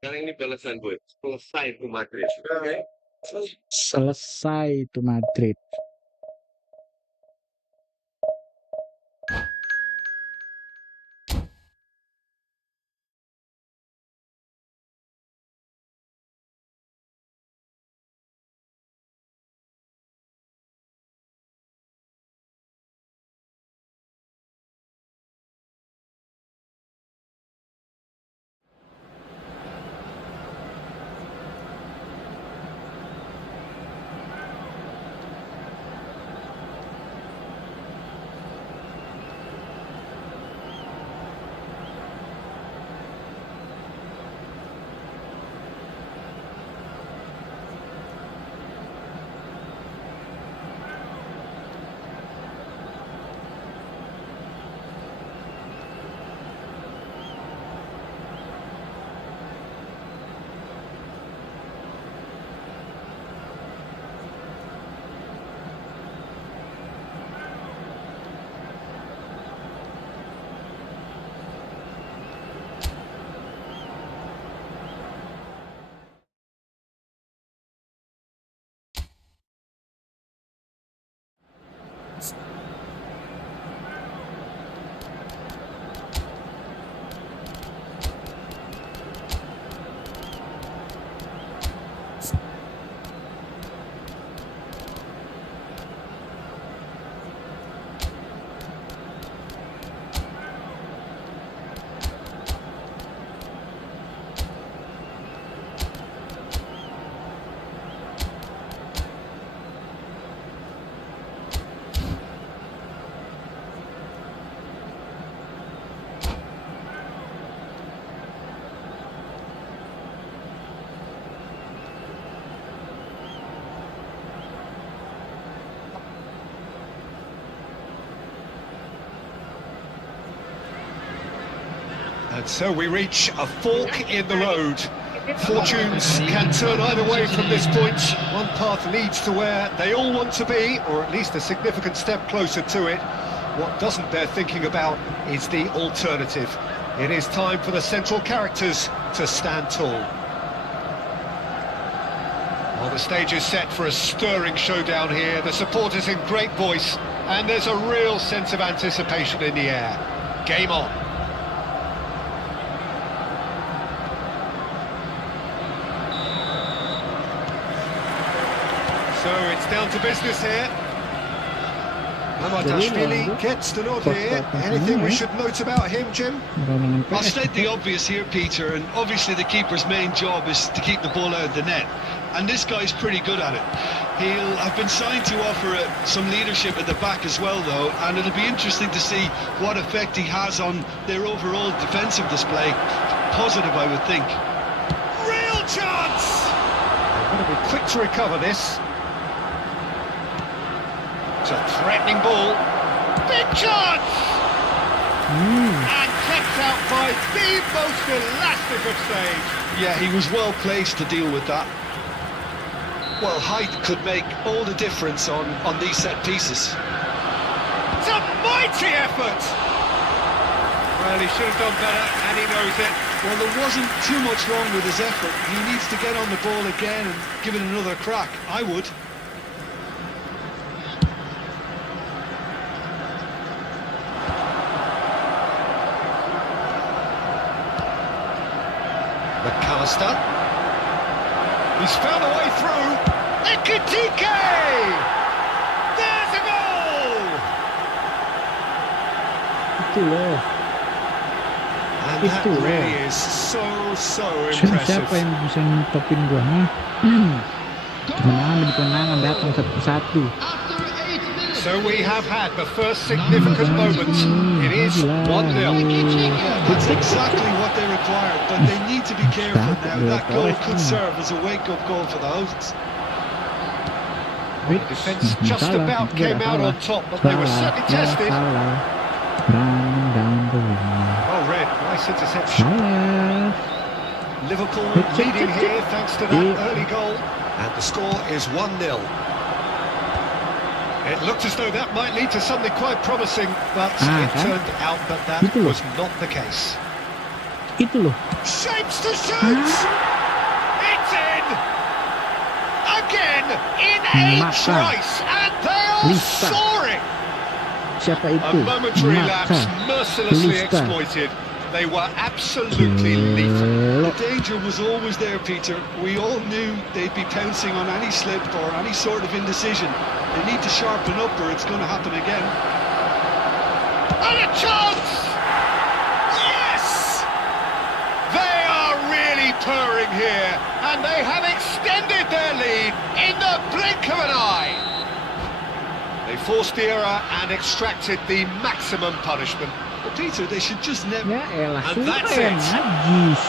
Sekarang ini balasan gue. Selesai itu Madrid. Selesai itu Madrid. And so we reach a fork in the road. Fortunes can turn either way from this point. One path leads to where they all want to be, or at least a significant step closer to it. What doesn't bear thinking about is the alternative. It is time for the central characters to stand tall. Well, the stage is set for a stirring showdown here. The supporters in great voice, and there's a real sense of anticipation in the air. Game on. So it's down to business here. Mamadashvili gets the nod here. Anything we should note about him, Jim? I'll state the obvious here, Peter, and obviously the keeper's main job is to keep the ball out of the net. And this guy's pretty good at it. He'll have been signed to offer some leadership at the back as well, though, and it'll be interesting to see what effect he has on their overall defensive display. Positive, I would think. Real chance! They're going to be quick to recover this. It's a threatening ball. Big chance! And kept out by the most elastic of stage. Yeah, he was well placed to deal with that. Well, height could make all the difference on these set pieces. It's a mighty effort! Well, he should have done better, and he knows it. Well, there wasn't too much wrong with his effort. He needs to get on the ball again and give it another crack. I would. McAllister. He's found a way through. Ekitike! There's a goal! Itu loh. And that Itu really loh. is so impressive. Siapa yang bisa nyetopin gua? Hah? Kemenangan demi kemenangan datang satu persatu. So we have had the first significant moment. It is 1-0. That's exactly what they required, but they need to be careful now. That goal could serve as a wake-up call for the hosts. The defence just about came out on top, but they were certainly tested. Oh, Red, nice interception. Liverpool leading here thanks to that early goal, and the score is 1-0. It looked as though that might lead to something quite promising, but it turned out that that was not the case. Itu loh. Shapes to shoot! It's in! Again, in a trice, and they are soaring! Siapa A itu? momentary lapse mercilessly Lista. exploited. They were absolutely lethal. The danger was always there, Peter. We all knew they'd be pouncing on any slip or any sort of indecision. They need to sharpen up or it's going to happen again. And a chance! Yes! They are really purring here, and they have extended their lead in the blink of an eye. They forced the error and extracted the maximum punishment. But Peter, they should just never... Ya elah, And that's sudah it. najis.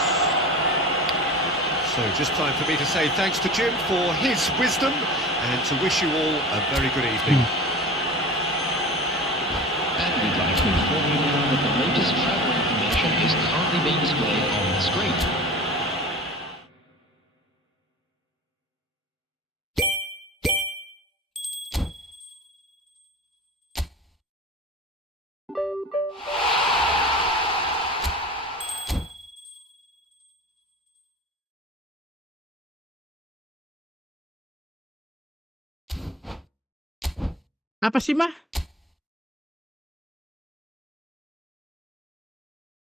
So just time for me to say thanks to Jim for his wisdom and to wish you all a very good evening. And we'd like to inform you now that the latest travel information is currently being displayed on the screen. Apa sih mah?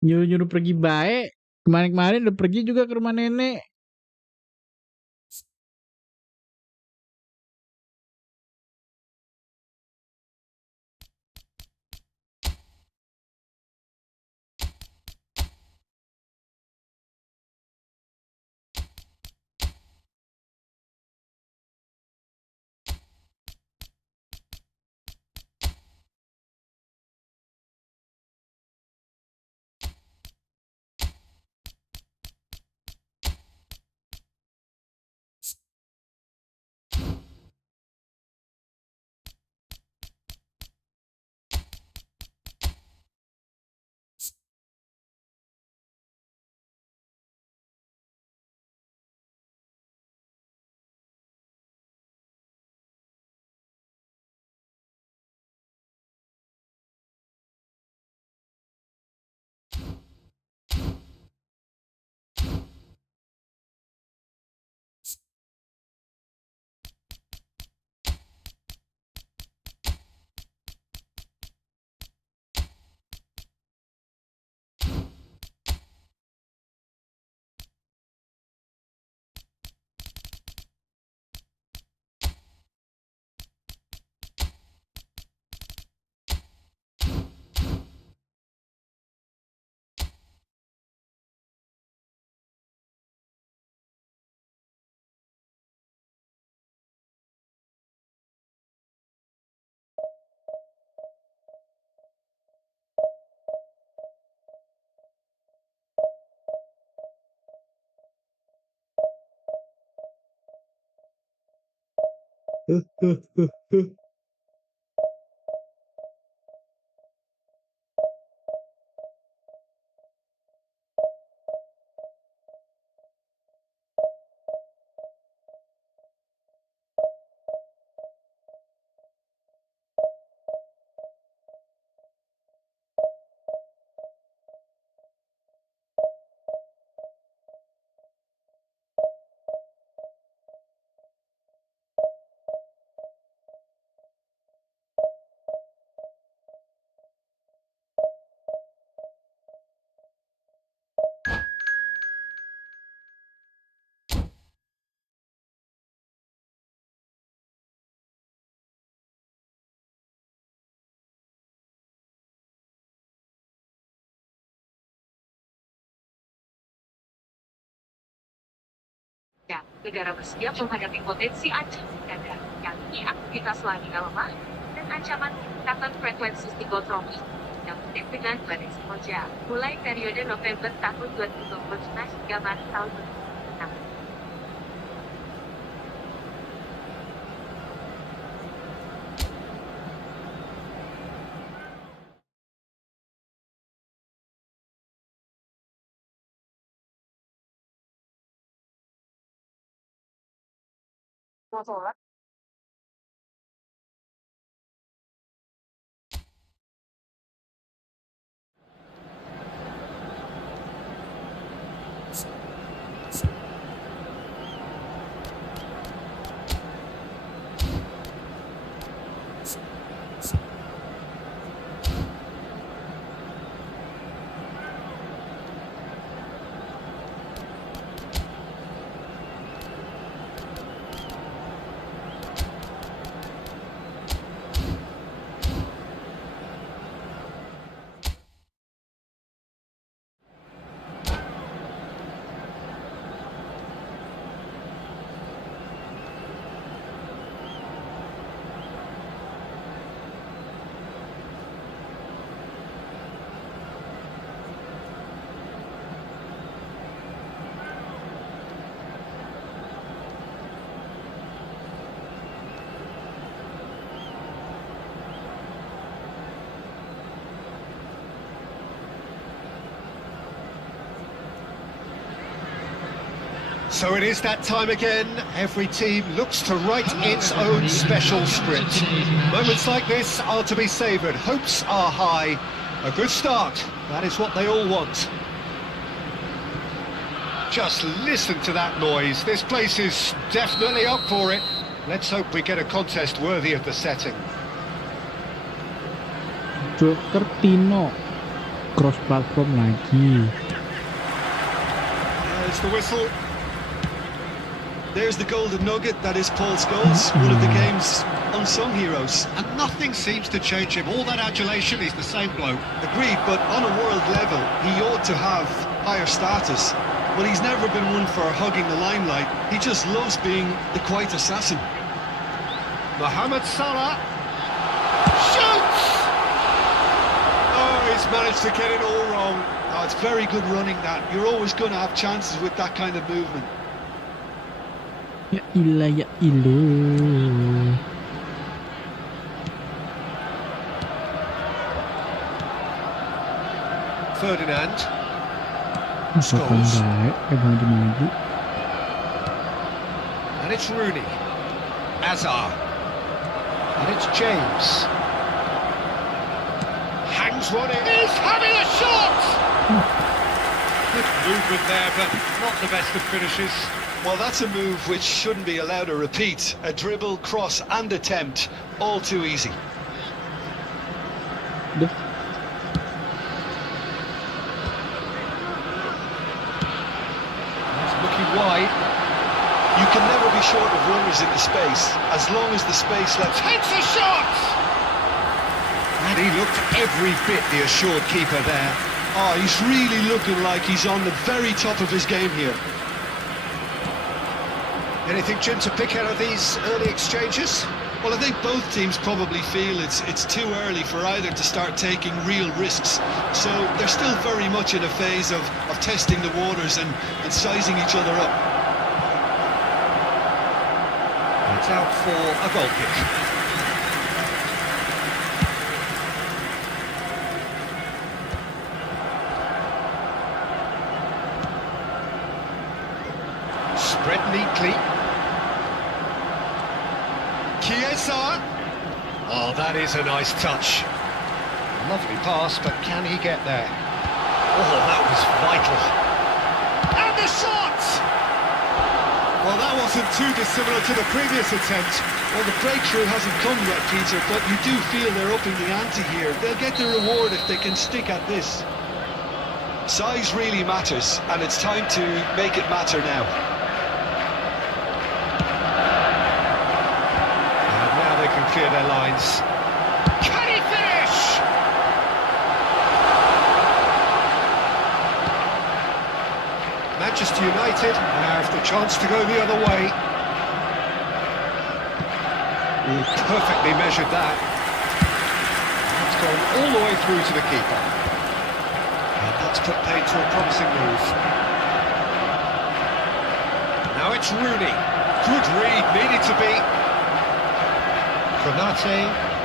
Nyuruh-nyuruh pergi baik. Kemarin-kemarin udah pergi juga ke rumah nenek. Ya, negara bersiap menghadapi potensi ancaman darat, yakni aktivitas lanina lemah dan ancaman peningkatan frekuensi psikotropi yang mirip dengan badai Semoja, mulai periode November tahun 2025 hingga Maret tahun 2026. So it is that time again. Every team looks to write its own special script. Moments like this are to be savoured. Hopes are high. A good start. That is what they all want. Just listen to that noise. This place is definitely up for it. Let's hope we get a contest worthy of the setting. Joker Tino cross platform lagi. There's the whistle. There's the golden nugget, that is Paul Scholes, one of the game's unsung heroes. And nothing seems to change him. All that adulation, he's the same bloke. Agreed, but on a world level, he ought to have higher status. But he's never been one for hugging the limelight. He just loves being the quiet assassin. Mohamed Salah shoots! Oh, he's managed to get it all wrong. Oh, it's very good running, that. You're always going to have chances with that kind of movement. Ya ilah ya ilu. Ferdinand. Misalkan Scholes. baik, maju. And it's Rooney. Azar. And it's James. Hangs one in. He's having a shot! Good movement there, but not the best of finishes. Well, that's a move which shouldn't be allowed to repeat. A dribble, cross and attempt, all too easy. Duh. He's looking wide. You can never be short of runners in the space, as long as the space lets... Takes a shot! And he looked every bit the assured keeper there. Oh, he's really looking like he's on the very top of his game here. Anything, Jim, to pick out of these early exchanges? Well, I think both teams probably feel it's too early for either to start taking real risks. So they're still very much in a phase of testing the waters and sizing each other up. It's out for a goal kick. Spread neatly. Chiesa. Oh, that is a nice touch. Lovely pass, but can he get there? Oh, that was vital. And the shot! Well, that wasn't too dissimilar to the previous attempt. Well, the breakthrough hasn't come yet, Peter, but you do feel they're upping the ante here. They'll get the reward if they can stick at this. Size really matters, and it's time to make it matter now. And now they can clear their lines. Can he finish? Manchester United have the chance to go the other way. Ooh, perfectly measured that. That's gone all the way through to the keeper. And that's put paid to a promising move. Now it's Rooney. Good read, needed to be. Konate.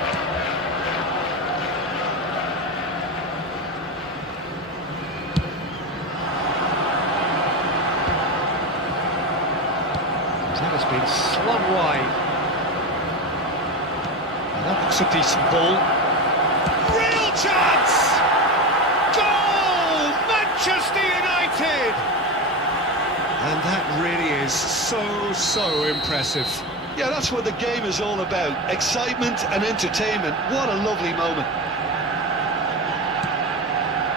That has been slung wide. And that looks a decent ball. Real chance! Goal! Manchester United! And that really is so impressive. Yeah, that's what the game is all about. Excitement and entertainment. What a lovely moment.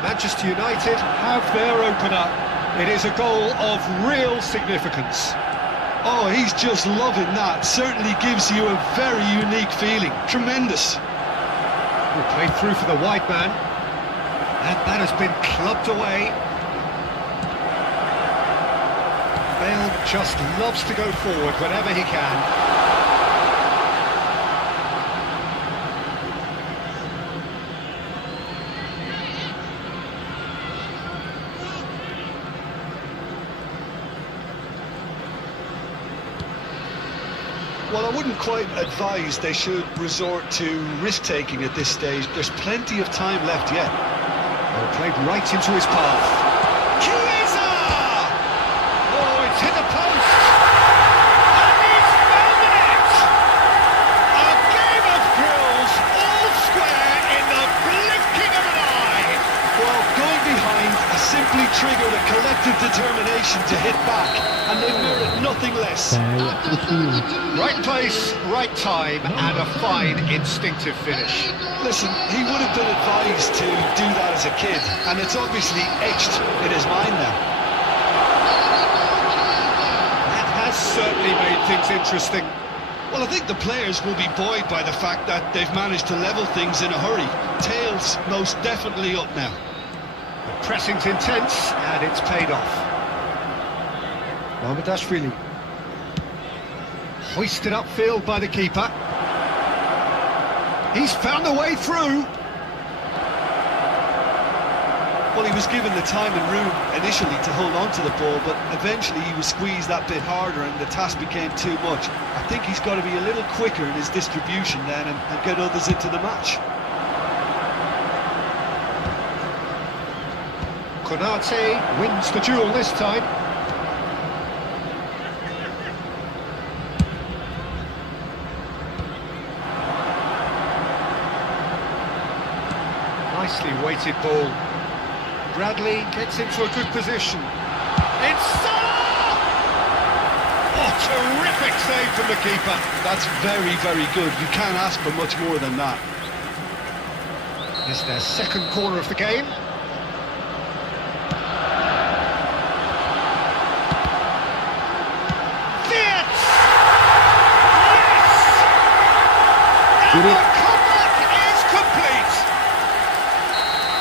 Manchester United have their opener. It is a goal of real significance. Oh, he's just loving that. Certainly gives you a very unique feeling. Tremendous. Played through for the wide man. And that has been clubbed away. Bale just loves to go forward whenever he can. Well, I wouldn't quite advise they should resort to risk-taking at this stage. There's plenty of time left yet. Well, played right into his path. Chiesa! Oh, it's hit the post! And he's found the net! A game of thrills, all square in the blinking of an eye! Well, going behind has simply triggered a collective determination to hit back, and they merit nothing less. Kayak terus. Right place, right time, and a fine instinctive finish. Listen, he would have been advised to do that as a kid, and it's obviously etched in his mind now. That has certainly made things interesting. Well, I think the players will be buoyed by the fact that they've managed to level things in a hurry. Tails most definitely up now. The pressing's intense, and it's paid off. Mamardashvili. Hoisted upfield by the keeper. He's found a way through. Well, he was given the time and room initially to hold on to the ball, but eventually he was squeezed that bit harder and the task became too much. I think he's got to be a little quicker in his distribution then and get others into the match. Konate wins the duel this time. Nicely weighted ball. Bradley gets into a good position. It's Salah! Oh, terrific save from the keeper. That's very, very good. You can't ask for much more than that. It's their second corner of the game. Yes! And the comeback is complete!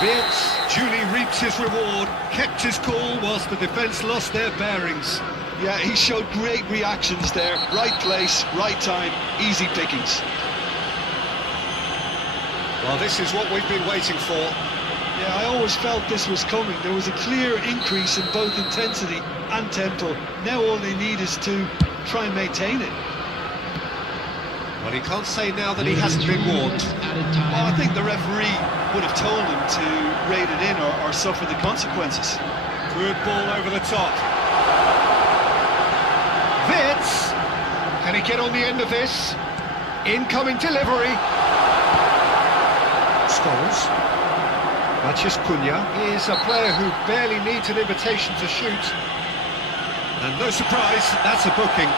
Beards duly reaps his reward, kept his cool whilst the defence lost their bearings. Yeah, he showed great reactions there. Right place, right time, easy pickings. Well, this is what we've been waiting for. Yeah, I always felt this was coming. There was a clear increase in both intensity and tempo. Now all they need is to try and maintain it. Well, he can't say now that he hasn't been warned. Added Well, I time. think the referee would have told him to rate it in or suffer the consequences. Good ball over the top. Vitz! Can he get on the end of this? Incoming delivery. Scholes. Maciej Cunha is a player who barely needs an invitation to shoot. And no surprise, that's a booking.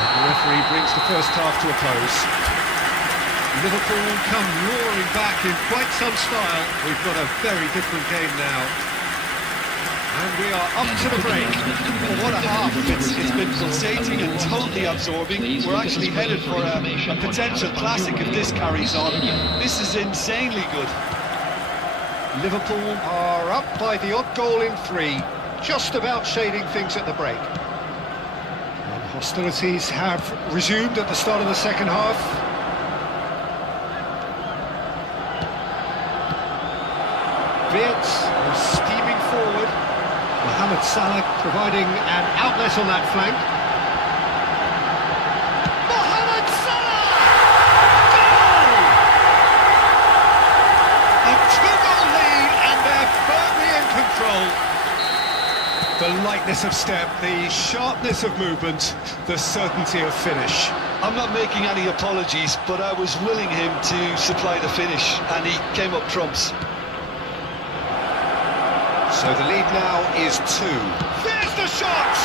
The referee brings the first half to a close. Liverpool come roaring back in quite some style. We've got a very different game now. And we are up to the break. Well, what a half. It's been pulsating and totally absorbing. We're actually headed for a potential classic if this carries on. This is insanely good. Liverpool are up by the odd goal in 3, just about shading things at the break. And hostilities have resumed at the start of the second half. Wirtz is steaming forward. Mohamed Salah providing an outlet on that flank. Mohamed Salah! Goal! A 2-goal lead and they're firmly in control. The lightness of step, the sharpness of movement, the certainty of finish. I'm not making any apologies, but I was willing him to supply the finish, and he came up trumps. So the lead now is 2. There's the shot!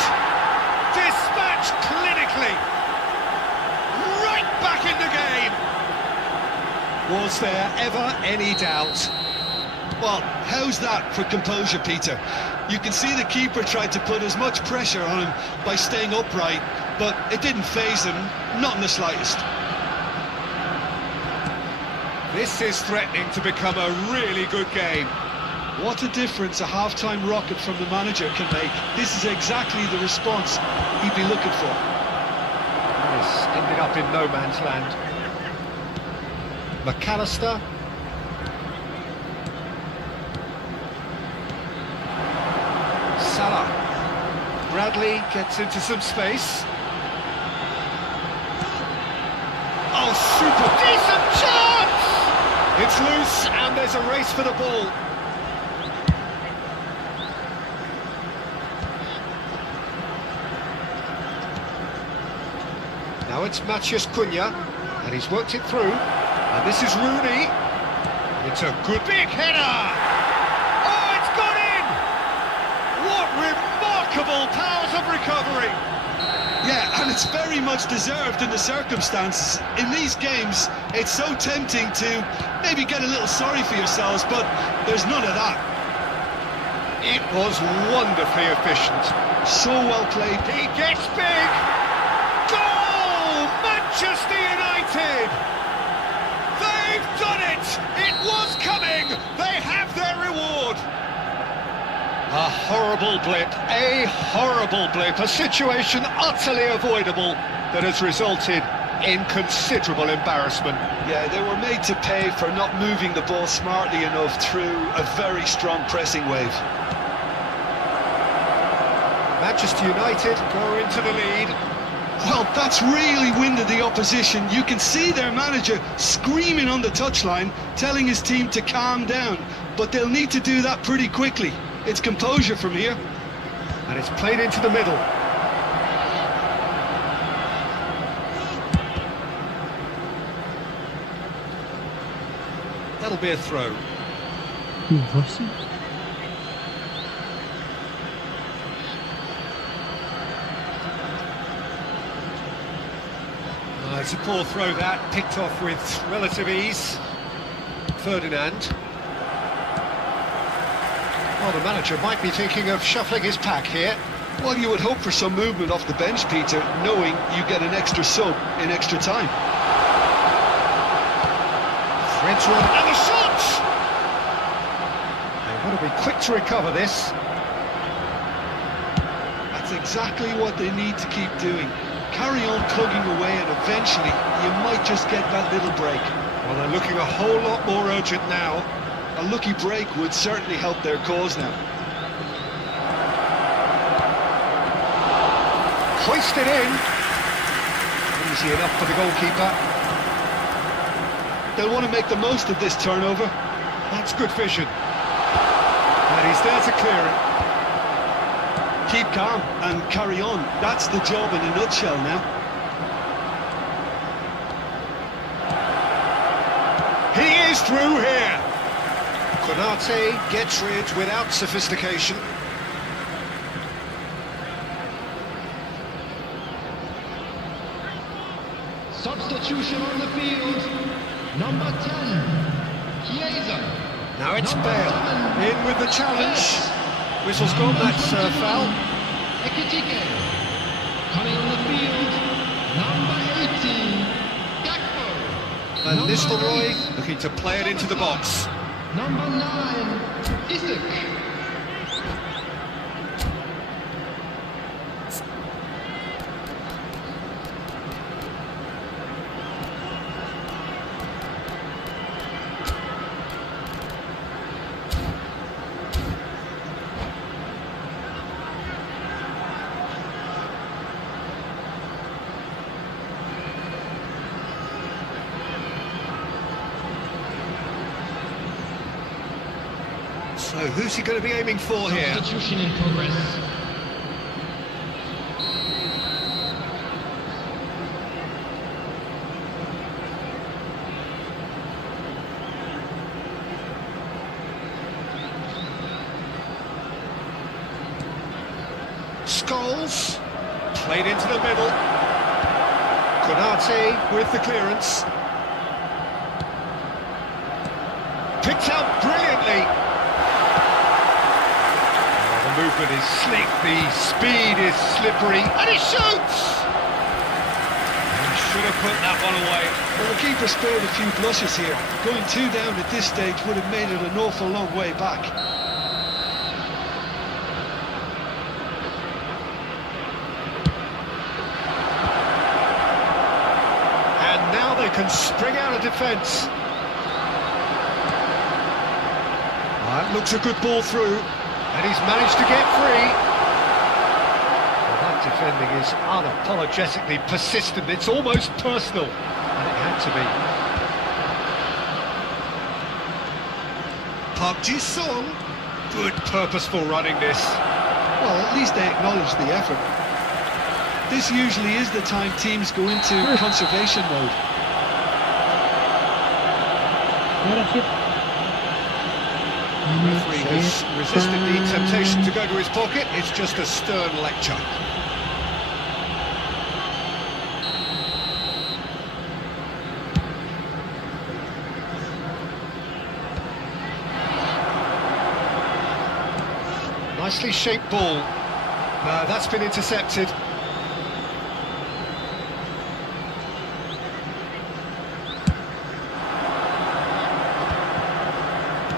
Dispatched clinically. Right back in the game. Was there ever any doubt? Well, how's that for composure, Peter? You can see the keeper tried to put as much pressure on him by staying upright, but it didn't faze him, not in the slightest. This is threatening to become a really good game. What a difference a half-time rocket from the manager can make. This is exactly the response he'd be looking for. This ended up in no man's land. McAllister. Salah. Bradley gets into some space. Oh, super decent chance! It's loose and there's a race for the ball. Now it's Maciej Cunha, and he's worked it through. And this is Rooney. It's a good big header! Oh, it's gone in! What remarkable powers of recovery! Yeah, and it's very much deserved in the circumstances. In these games, it's so tempting to maybe get a little sorry for yourselves, but there's none of that. It was wonderfully efficient. So well played. He gets big! Goal! Manchester United! They've done it! It was coming! They have their reward! A horrible blip, a situation utterly avoidable that has resulted in considerable embarrassment. Yeah, they were made to pay for not moving the ball smartly enough through a very strong pressing wave. Manchester United go into the lead. Well, that's really winded the opposition. You can see their manager screaming on the touchline, telling his team to calm down. But they'll need to do that pretty quickly. It's composure from here. And it's played into the middle. That'll be a throw. Was it? It's a poor throw that, picked off with relative ease. Ferdinand. Well, the manager might be thinking of shuffling his pack here. Well, you would hope for some movement off the bench, Peter, knowing you get an extra sub in extra time. Threads one, and the shot! They've got to be quick to recover this. That's exactly what they need to keep doing. carry on plugging away and eventually you might just get that little break. Well, they're looking a whole lot more urgent now. A lucky break would certainly help their cause now. Hoisted in. Easy enough for the goalkeeper. They'll want to make the most of this turnover. That's good vision. And he's there to clear it. Keep calm and carry on. That's the job in a nutshell now. He is through here. Konate gets rid without sophistication. Substitution on the field. Number 10, Chiesa. Now it's Number Bale 7, in with the challenge. Best. Whistle's gone, Number that's 21, foul. Ekitike. Coming on the field. Number 18, Gakpo. And Number Nistelrooy 8, looking to play it into the box. Number 9, Isaac. So who's he going to be aiming for here? Substitution in progress. Scholes, played into the middle. Konate with the clearance. Picked out brilliantly. Oh, the movement is slick, the speed is slippery, and he shoots! He should have put that one away. Well, the keeper spared a few blushes here. Going 2 down at this stage would have made it an awful long way back. And now they can spring out of defence. That looks a good ball through, and he's managed to get free. Well, that defending is unapologetically persistent. It's almost personal, and it had to be. Park Ji-sung, good purposeful running this. Well, at least they acknowledge the effort. This usually is the time teams go into conservation mode. The referee has resisted the temptation to go to his pocket. It's just a stern lecture. Nicely shaped ball. That's been intercepted.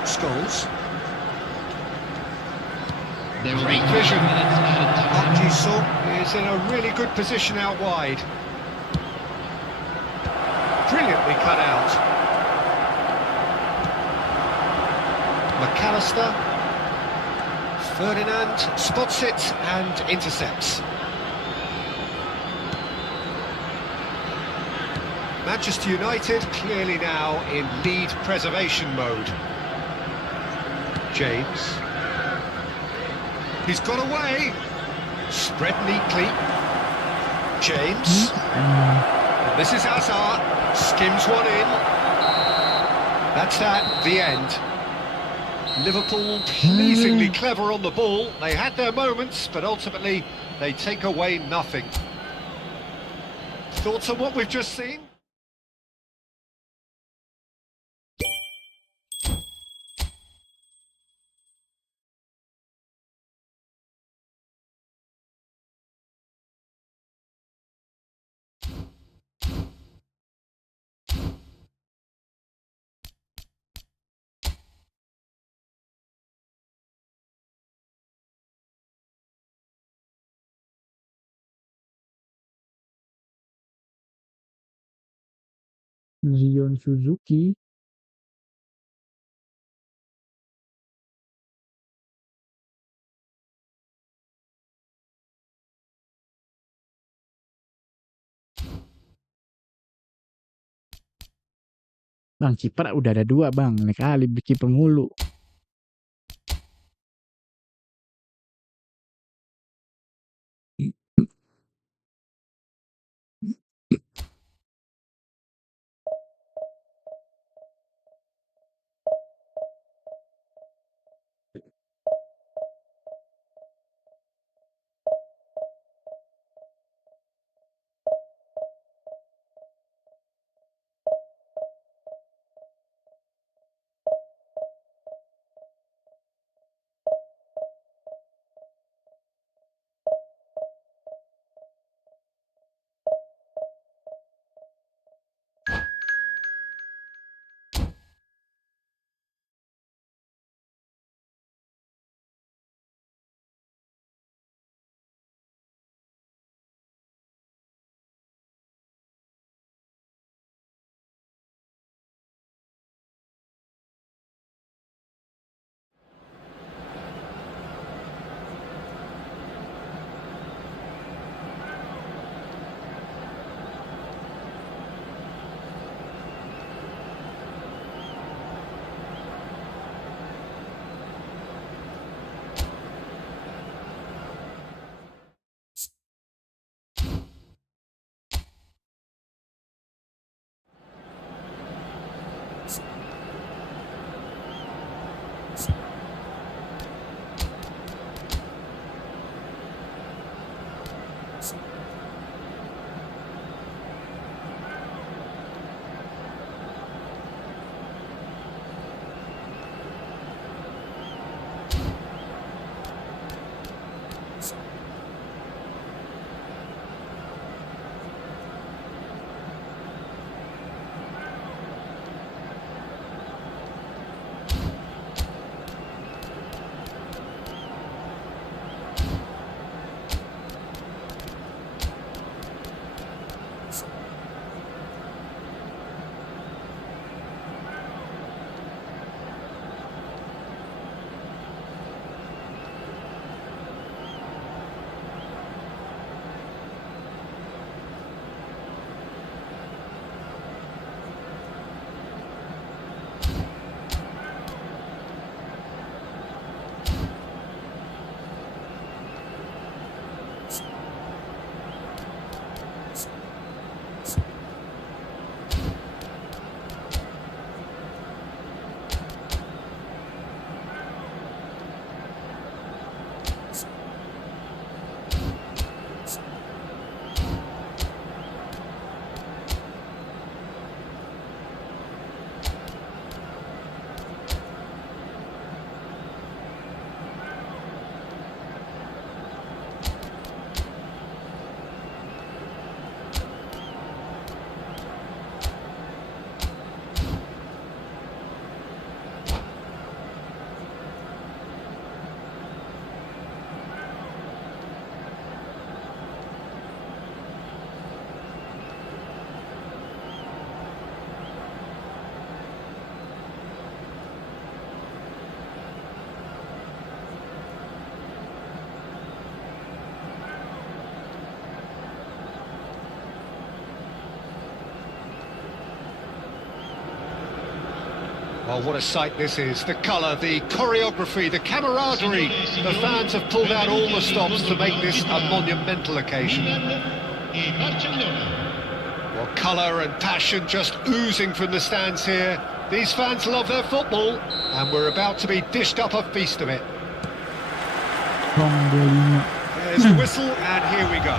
Scholes. There will Great be 5 vision. minutes added time. Park Ji-sung is in a really good position out wide. Brilliantly cut out. McAllister. Ferdinand spots it and intercepts. Manchester United clearly now in lead preservation mode. James. He's got away. Spread neatly. James. And this is Hazard. Skims one in. That's that, the end. Liverpool pleasingly clever on the ball. They had their moments, but ultimately they take away nothing. Thoughts on what we've just seen? Zion Suzuki. Bang, kiper udah ada 2 bang. Ini kali kiper mulu. Oh, what a sight this is. The colour, the choreography, the camaraderie. The fans have pulled out all the stops to make this a monumental occasion. Well, colour and passion just oozing from the stands here. These fans love their football, and we're about to be dished up a feast of it. There's the whistle, and here we go.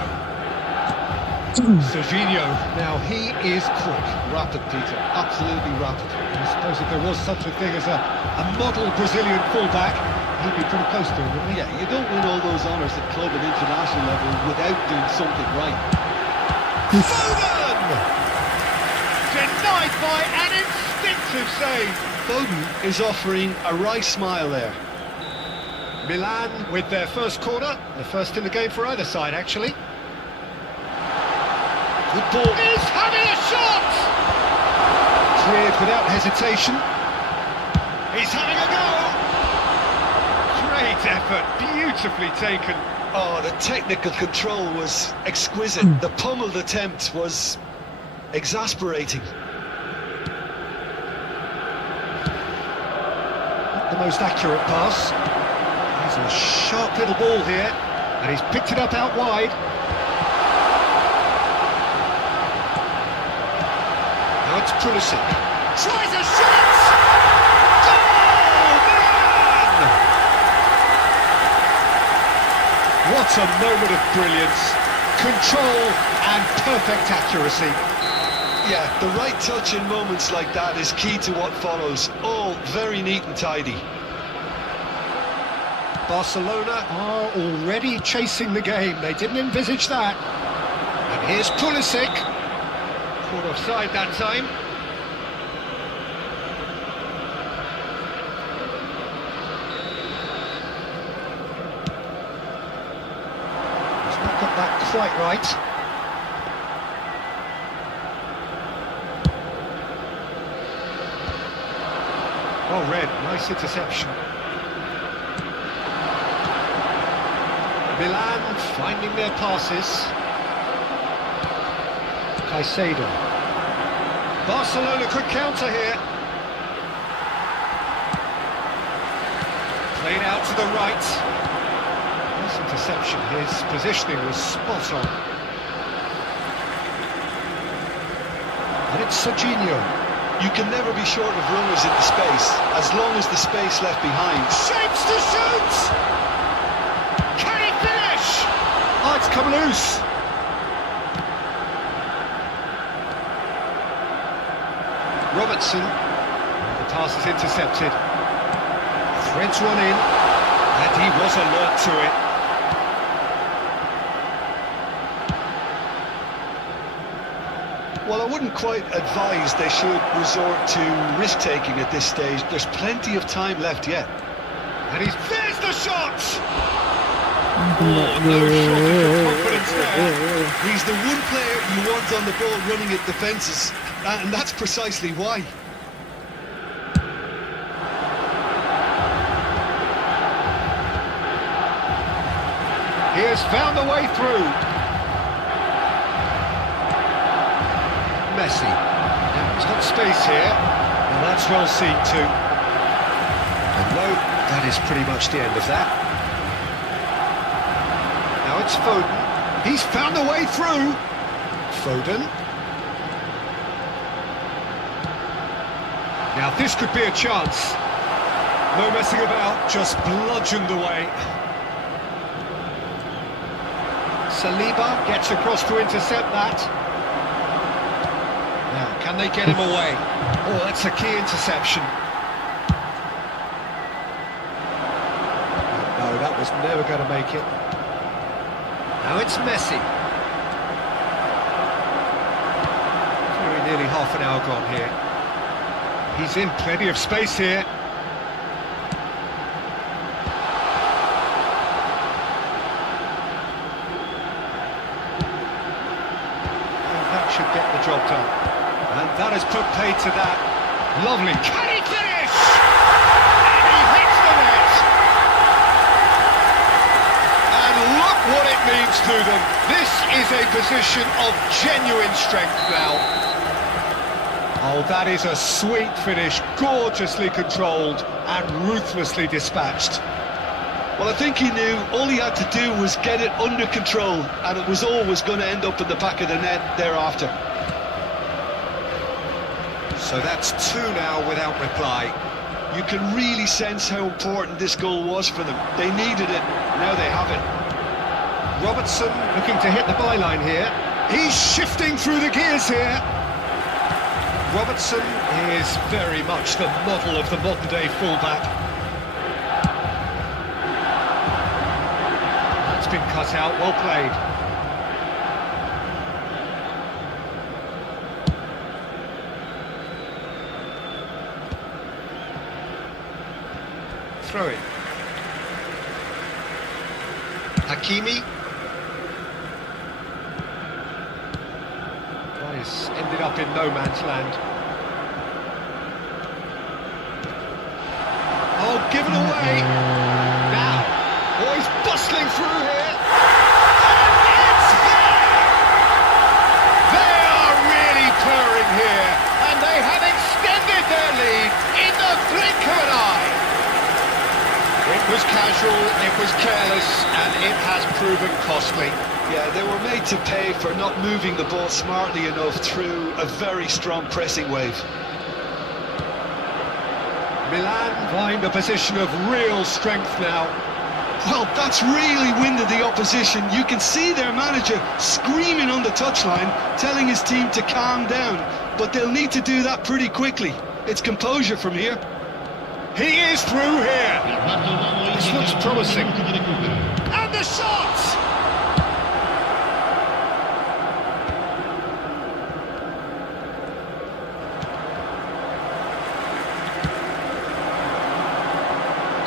Serginho, now he is quick. Rapid, Peter, absolutely rapid. I suppose if there was such a thing as a model Brazilian fullback, he'd be pretty close to him, wouldn't he? Yeah, you don't win all those honours at club and international level without doing something right. Foden! Denied by an instinctive save. Foden is offering a wry smile there. Milan with their first corner, the first in the game for either side, actually. Good ball. Is having a shot! Cleared without hesitation. He's having a go! Great effort, beautifully taken. Oh, the technical control was exquisite. The pummeled attempt was exasperating. Not the most accurate pass. He's a sharp little ball here, and he's picked it up out wide. Now it's Pulisic. Tries a shot! Goal, man! What a moment of brilliance. Control and perfect accuracy. Yeah, the right touch in moments like that is key to what follows. All very neat and tidy. Barcelona are already chasing the game. They didn't envisage that. And here's Pulisic. Caught offside that time. He's not got that quite right. Oh, Red, nice interception. Milan finding their passes. Caicedo. Barcelona could counter here. Played out to the right. Nice interception. His positioning was spot on. And it's Serginho. You can never be short of runners in the space, as long as the space left behind. Shapes to shoot! Can he finish? Oh, it's come loose. Robertson. The pass is intercepted. Threads one in, and he was alert to it. Well, I wouldn't quite advise they should resort to risk-taking at this stage. There's plenty of time left yet. And there's the shot! Oh, no shortage of confidence there. He's the one player you want on the ball running at defences, and that's precisely why. He has found a way through. Messi. Now he's got space here, and that's well seen too. And no, that is pretty much the end of that. Now it's Foden. He's found a way through. Foden. Now this could be a chance. No messing about, just bludgeoned away. Saliba gets across to intercept that. Now, can they get him away? Oh, that's a key interception. No, that was never going to make it. Now it's Messi. Very nearly half an hour gone here. He's in plenty of space here. Should get the job done. And that has put paid to that. Lovely. Can he finish? And he hits the net. And look what it means to them. This is a position of genuine strength now. Oh, that is a sweet finish, gorgeously controlled and ruthlessly dispatched. Well, I think he knew all he had to do was get it under control, and it was always going to end up in the back of the net thereafter. So that's two now without reply. You can really sense how important this goal was for them. They needed it, now they have it. Robertson looking to hit the byline here. He's shifting through the gears here. Robertson is very much the model of the modern-day fullback. That's been cut out, well played. Throw it. Hakimi. That is ended up in no man's land. given away. Now, he's bustling through here. And it's there! They are really purring here, and they have extended their lead in the blink of an eye. It was casual, it was careless, and it has proven costly. Yeah, they were made to pay for not moving the ball smartly enough through a very strong pressing wave. Milan find a position of real strength now. Well, that's really winded the opposition. You can see their manager screaming on the touchline, telling his team to calm down. But they'll need to do that pretty quickly. It's composure from here. He is through here. This looks promising. And the shot!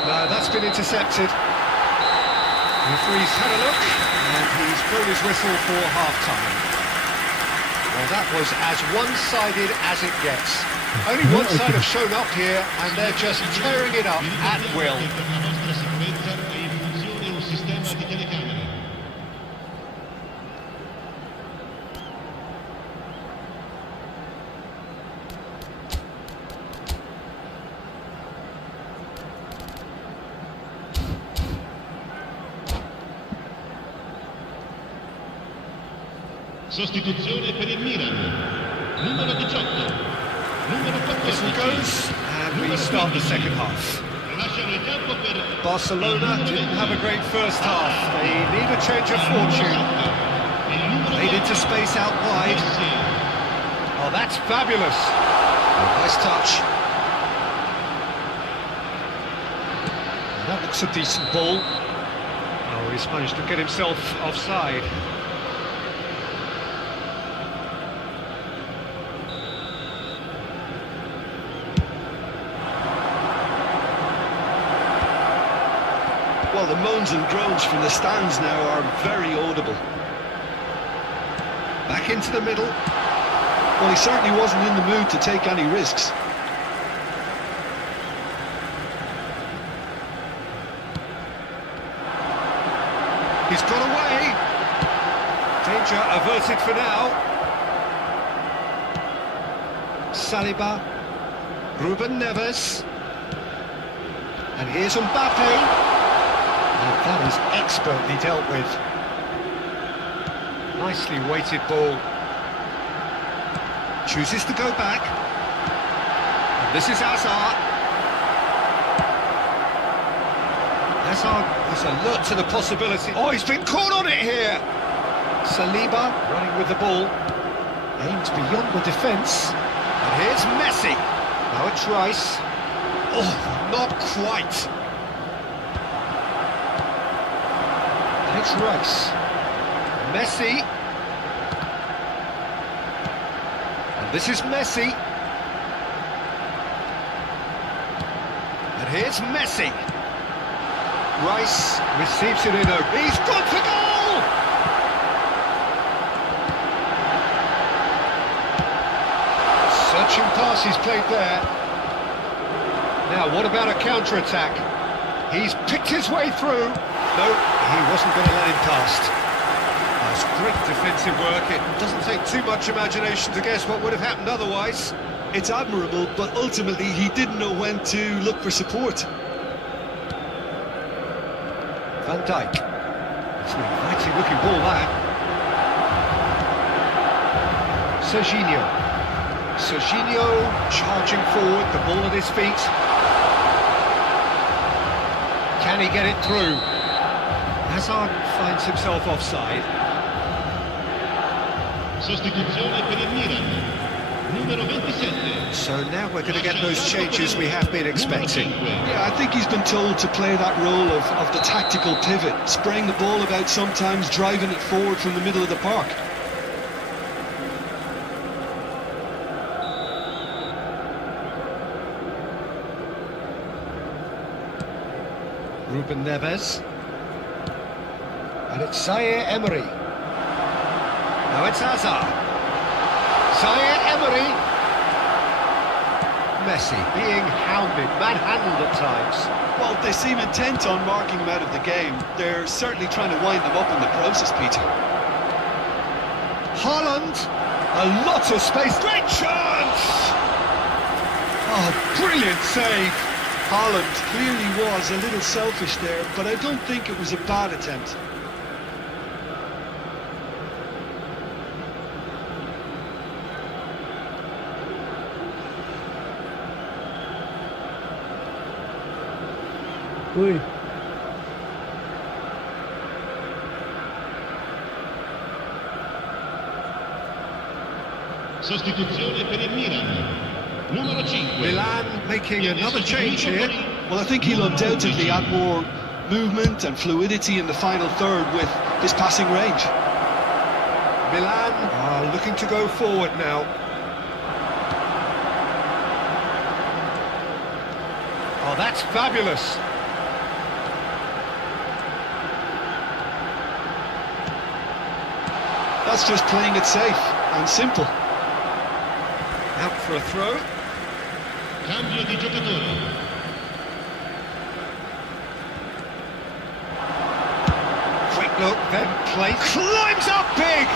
No, that's been intercepted. The referee's had a look, and he's blown his whistle for half-time. Well, that was as one-sided as it gets. Only one side have shown up here, and they're just tearing it up at will. Sostituzione per il Milan. Numero 18. Numero 14. Whistle goes, and we start the second half. Lasciano il campo per Barcelona didn't have a great first half. They need a change of fortune. Played into space out wide. Oh, that's fabulous. Oh, nice touch. That looks a decent ball. Oh, he's managed to get himself offside. Well, the moans and groans from the stands now are very audible. Back into the middle. Well, he certainly wasn't in the mood to take any risks. He's got away. Danger averted for now. Saliba. Ruben Neves. And here's Mbappe. And that is expertly dealt with. Nicely weighted ball. Chooses to go back. And this is Hazard. Hazard is alert to the possibility. Oh, he's been caught on it here. Saliba running with the ball. Aimed beyond the defence. And here's Messi. Now it's Rice. Oh, not quite. And it's Rice. Messi. And this is Messi. And here's Messi. Rice receives it in a... He's gone for goal! Searching pass he's played there. Now, what about a counter-attack? He's picked his way through. No, he wasn't going to let him past. That's great defensive work. It doesn't take too much imagination to guess what would have happened otherwise. It's admirable, but ultimately he didn't know when to look for support. Van Dijk. It's an inviting looking ball, that. Serginho. Serginho charging forward, the ball at his feet. Can he get it through? Hazard finds himself offside. sostituzione per il Milan. Numero 27. So now we're going to get those changes we have been expecting. Yeah, I think he's been told to play that role of the tactical pivot, spraying the ball about sometimes, driving it forward from the middle of the park. Ruben Neves. And it's Zaire Emery. Now it's Hazard. Zaire Emery. Messi being hounded, manhandled at times. Well, they seem intent on marking him out of the game. They're certainly trying to wind them up in the process, Peter. Haaland, a lot of space, great chance! Oh, brilliant save. Haaland clearly was a little selfish there, but I don't think it was a bad attempt. Wih, Sostituzione per il Milan. Numero 5. Milan making another change here. Well, I think he'll undoubtedly add more movement and fluidity in the final third with his passing range. Milan are looking to go forward now. Oh, that's fabulous. That's just playing it safe and simple. Out for a throw. Cambio di giocatore. Quick look, then play. Climbs up big!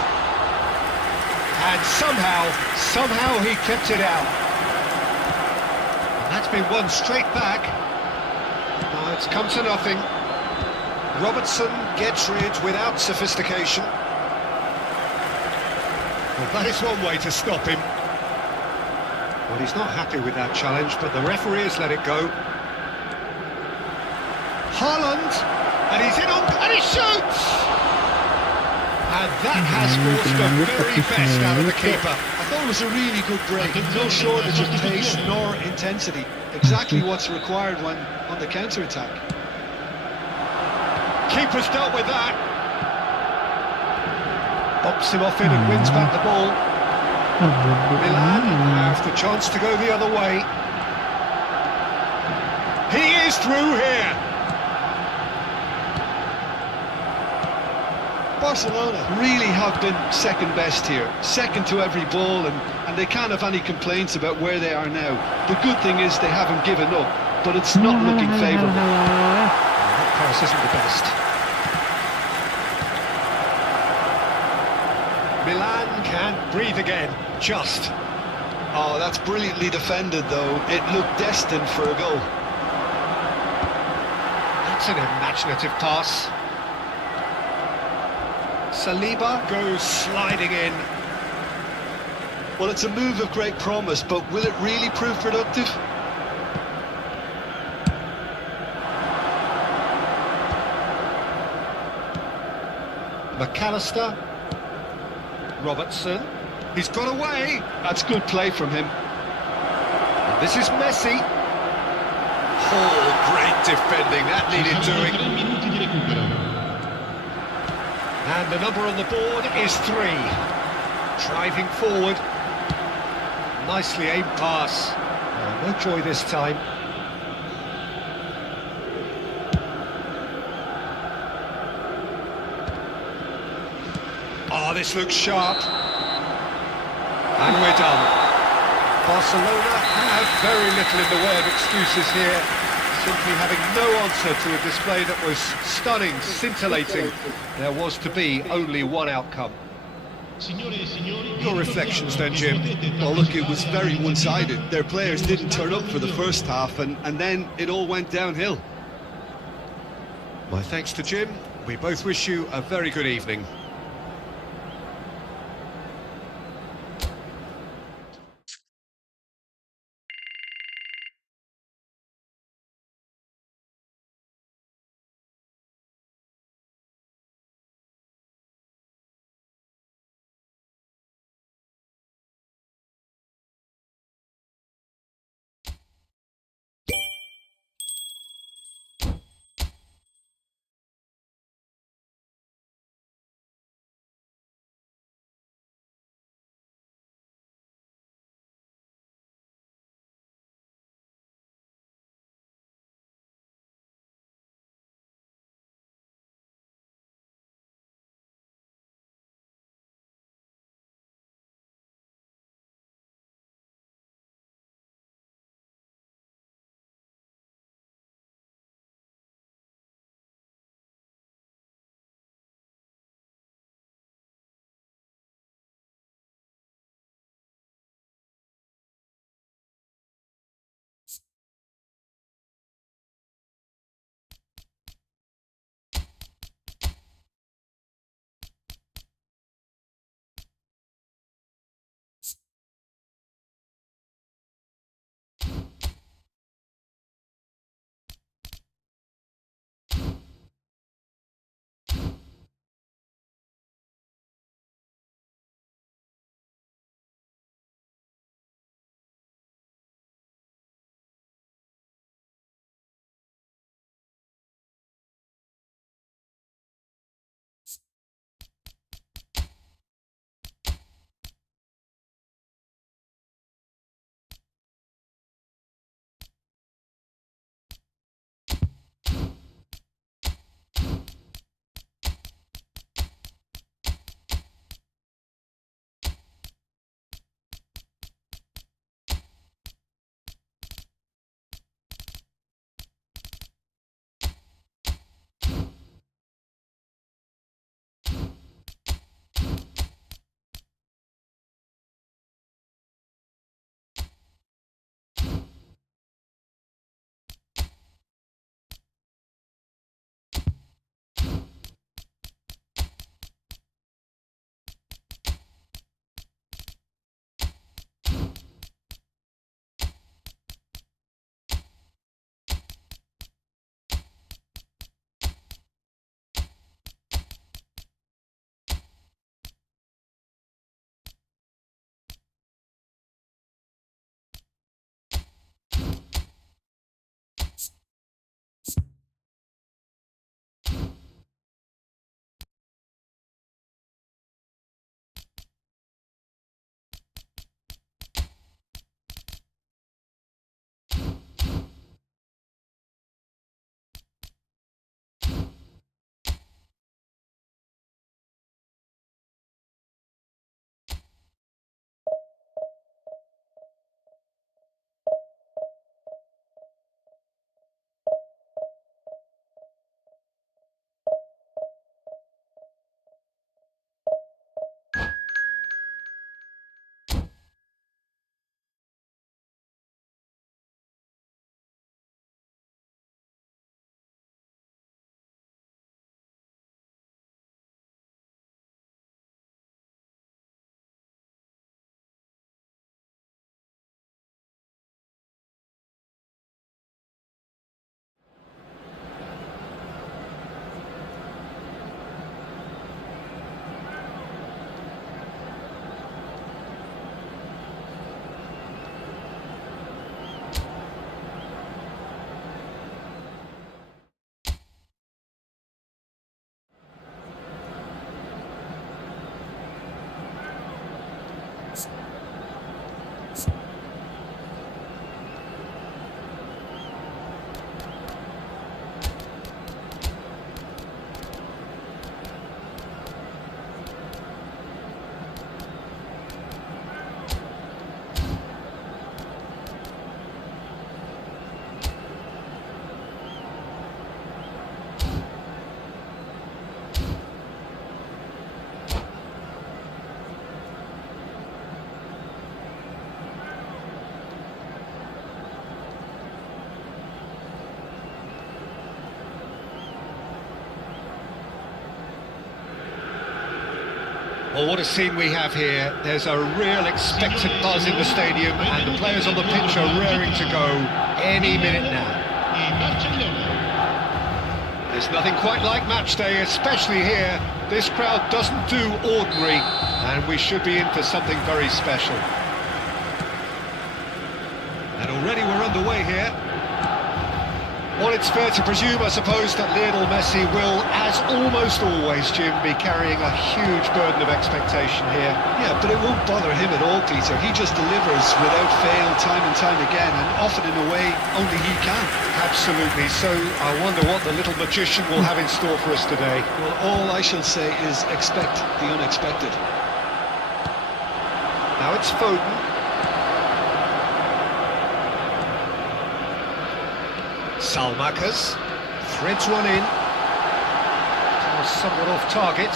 And somehow he kept it out. And that's been won straight back. It's come to nothing. Robertson gets rid without sophistication. Well, that is one way to stop him. Well, he's not happy with that challenge, but the referee has let it go. Haaland, and he's in on, and he shoots! And that has forced the very best out of the keeper. I thought it was a really good break. No shortage of pace nor intensity. Exactly what's required when on the counter-attack. Keeper's dealt with that. Bumps him off in and wins back the ball. Milan have the chance to go the other way. He is through here. Barcelona really have been second best here, second to every ball, and they can't have any complaints about where they are now. The good thing is they haven't given up, but it's not looking favourable. That pass isn't the best. Milan can't breathe again, just. Oh, that's brilliantly defended though. It looked destined for a goal. That's an imaginative pass. Saliba goes sliding in. Well, it's a move of great promise, but will it really prove productive? McAllister. Robertson. He's got away. That's good play from him. And this is Messi. Oh, great defending. That needed doing. 3 minuti di recupero. And the number on the board is 3. Driving forward. Nicely aimed pass. Oh, no joy this time. Oh, this looks sharp. And we're done. Barcelona have very little in the way of excuses here. Simply having no answer to a display that was stunning, scintillating. There was to be only one outcome. Your reflections then, Jim? Well, look, it was very one-sided. Their players didn't turn up for the first half, and then it all went downhill. My thanks to Jim. We both wish you a very good evening. Well, what a scene we have here. There's a real expectant buzz in the stadium, and the players on the pitch are raring to go any minute now. There's nothing quite like match day, especially here. This crowd doesn't do ordinary, and we should be in for something very special. And already we're underway here. Well, it's fair to presume, I suppose, that Lionel Messi will, as almost always, Jim, be carrying a huge burden of expectation here. Yeah, but it won't bother him at all, Peter. He just delivers without fail time and time again, and often in a way only he can. Absolutely. So I wonder what the little magician will have in store for us today. Well, all I shall say is expect the unexpected. Now it's Foden. Salmakas threads one in. Somewhat off target.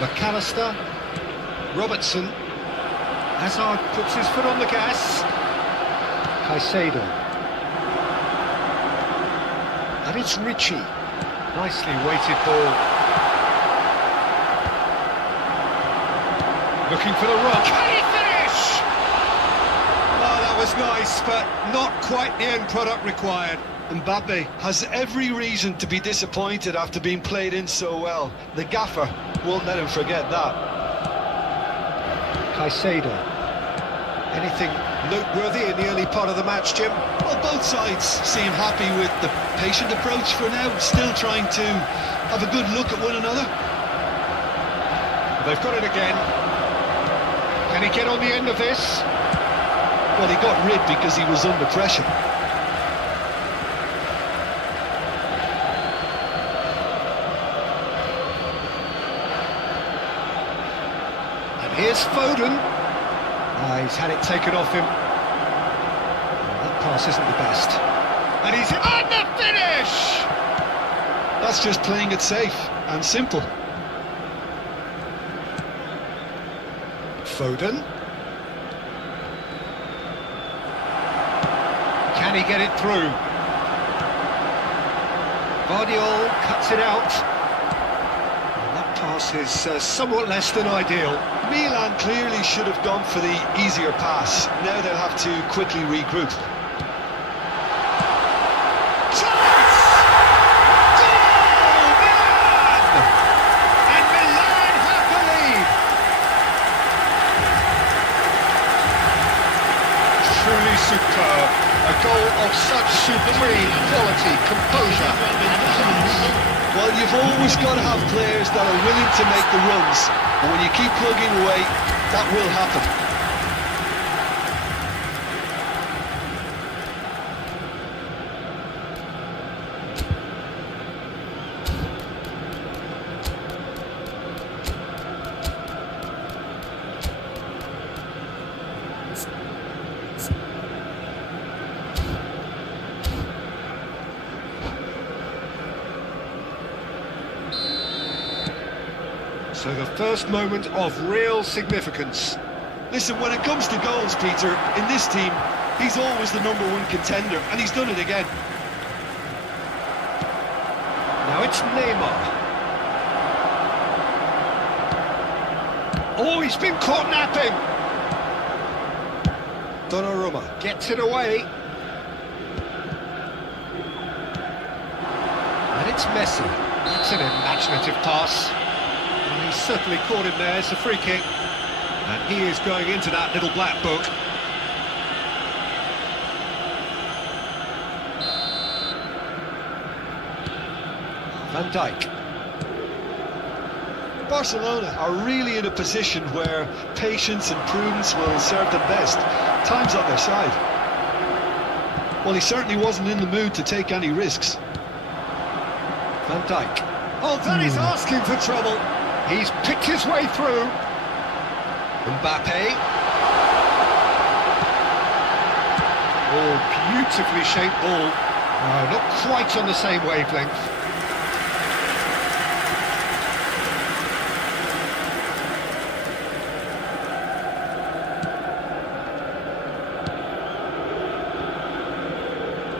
McAllister. Robertson. Hazard puts his foot on the gas. Caicedo. And it's Ritchie. Nicely weighted ball. Looking for the rock. Can he finish? Oh, that was nice, but not quite the end product required. Mbappe has every reason to be disappointed after being played in so well. The gaffer won't let him forget that. Caicedo. Anything noteworthy in the early part of the match, Jim? Well, both sides seem happy with the patient approach for now, still trying to have a good look at one another. They've got it again. Can he get on the end of this? Well, he got rid because he was under pressure. And here's Foden. He's had it taken off him. That pass isn't the best. And he's on the finish! That's just playing it safe and simple. Foden. Can he get it through? Guardiola cuts it out. And that pass is somewhat less than ideal. Milan clearly should have gone for the easier pass. Now they'll have to quickly regroup. Chance! Goal! Milan! And Milan have the lead! Truly superb. A goal of such supreme quality, composure and class. Well, you've always got to have players that are willing to make the runs. And when you keep plugging away, that will happen. So the first moment of real significance. Listen, when it comes to goals, Peter, in this team, he's always the #1 contender, and he's done it again. Now it's Neymar. Oh, he's been caught napping. Donnarumma gets it away. And it's Messi. That's an imaginative pass. And he's certainly caught him there. It's a free kick. And he is going into that little black book. Van Dijk. Barcelona are really in a position where patience and prudence will serve them best. Time's on their side. Well, he certainly wasn't in the mood to take any risks. Van Dijk. Oh, that is asking for trouble. He's picked his way through. Mbappe. Oh, beautifully shaped ball. Not quite on the same wavelength.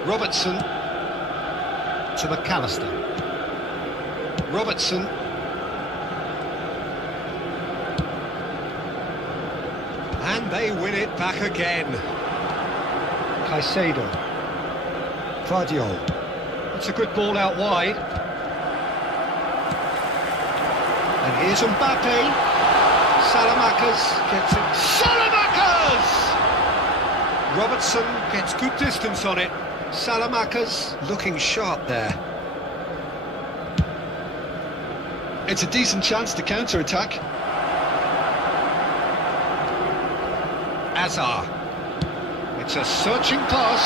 Robertson to McAllister. Robertson. And they win it back again. Caicedo. Guardiola. That's a good ball out wide. And here's Mbappe. Salamakers gets it. Salamakers! Robertson gets good distance on it. Salamakers looking sharp there. It's a decent chance to counter-attack. Azar. It's a searching pass.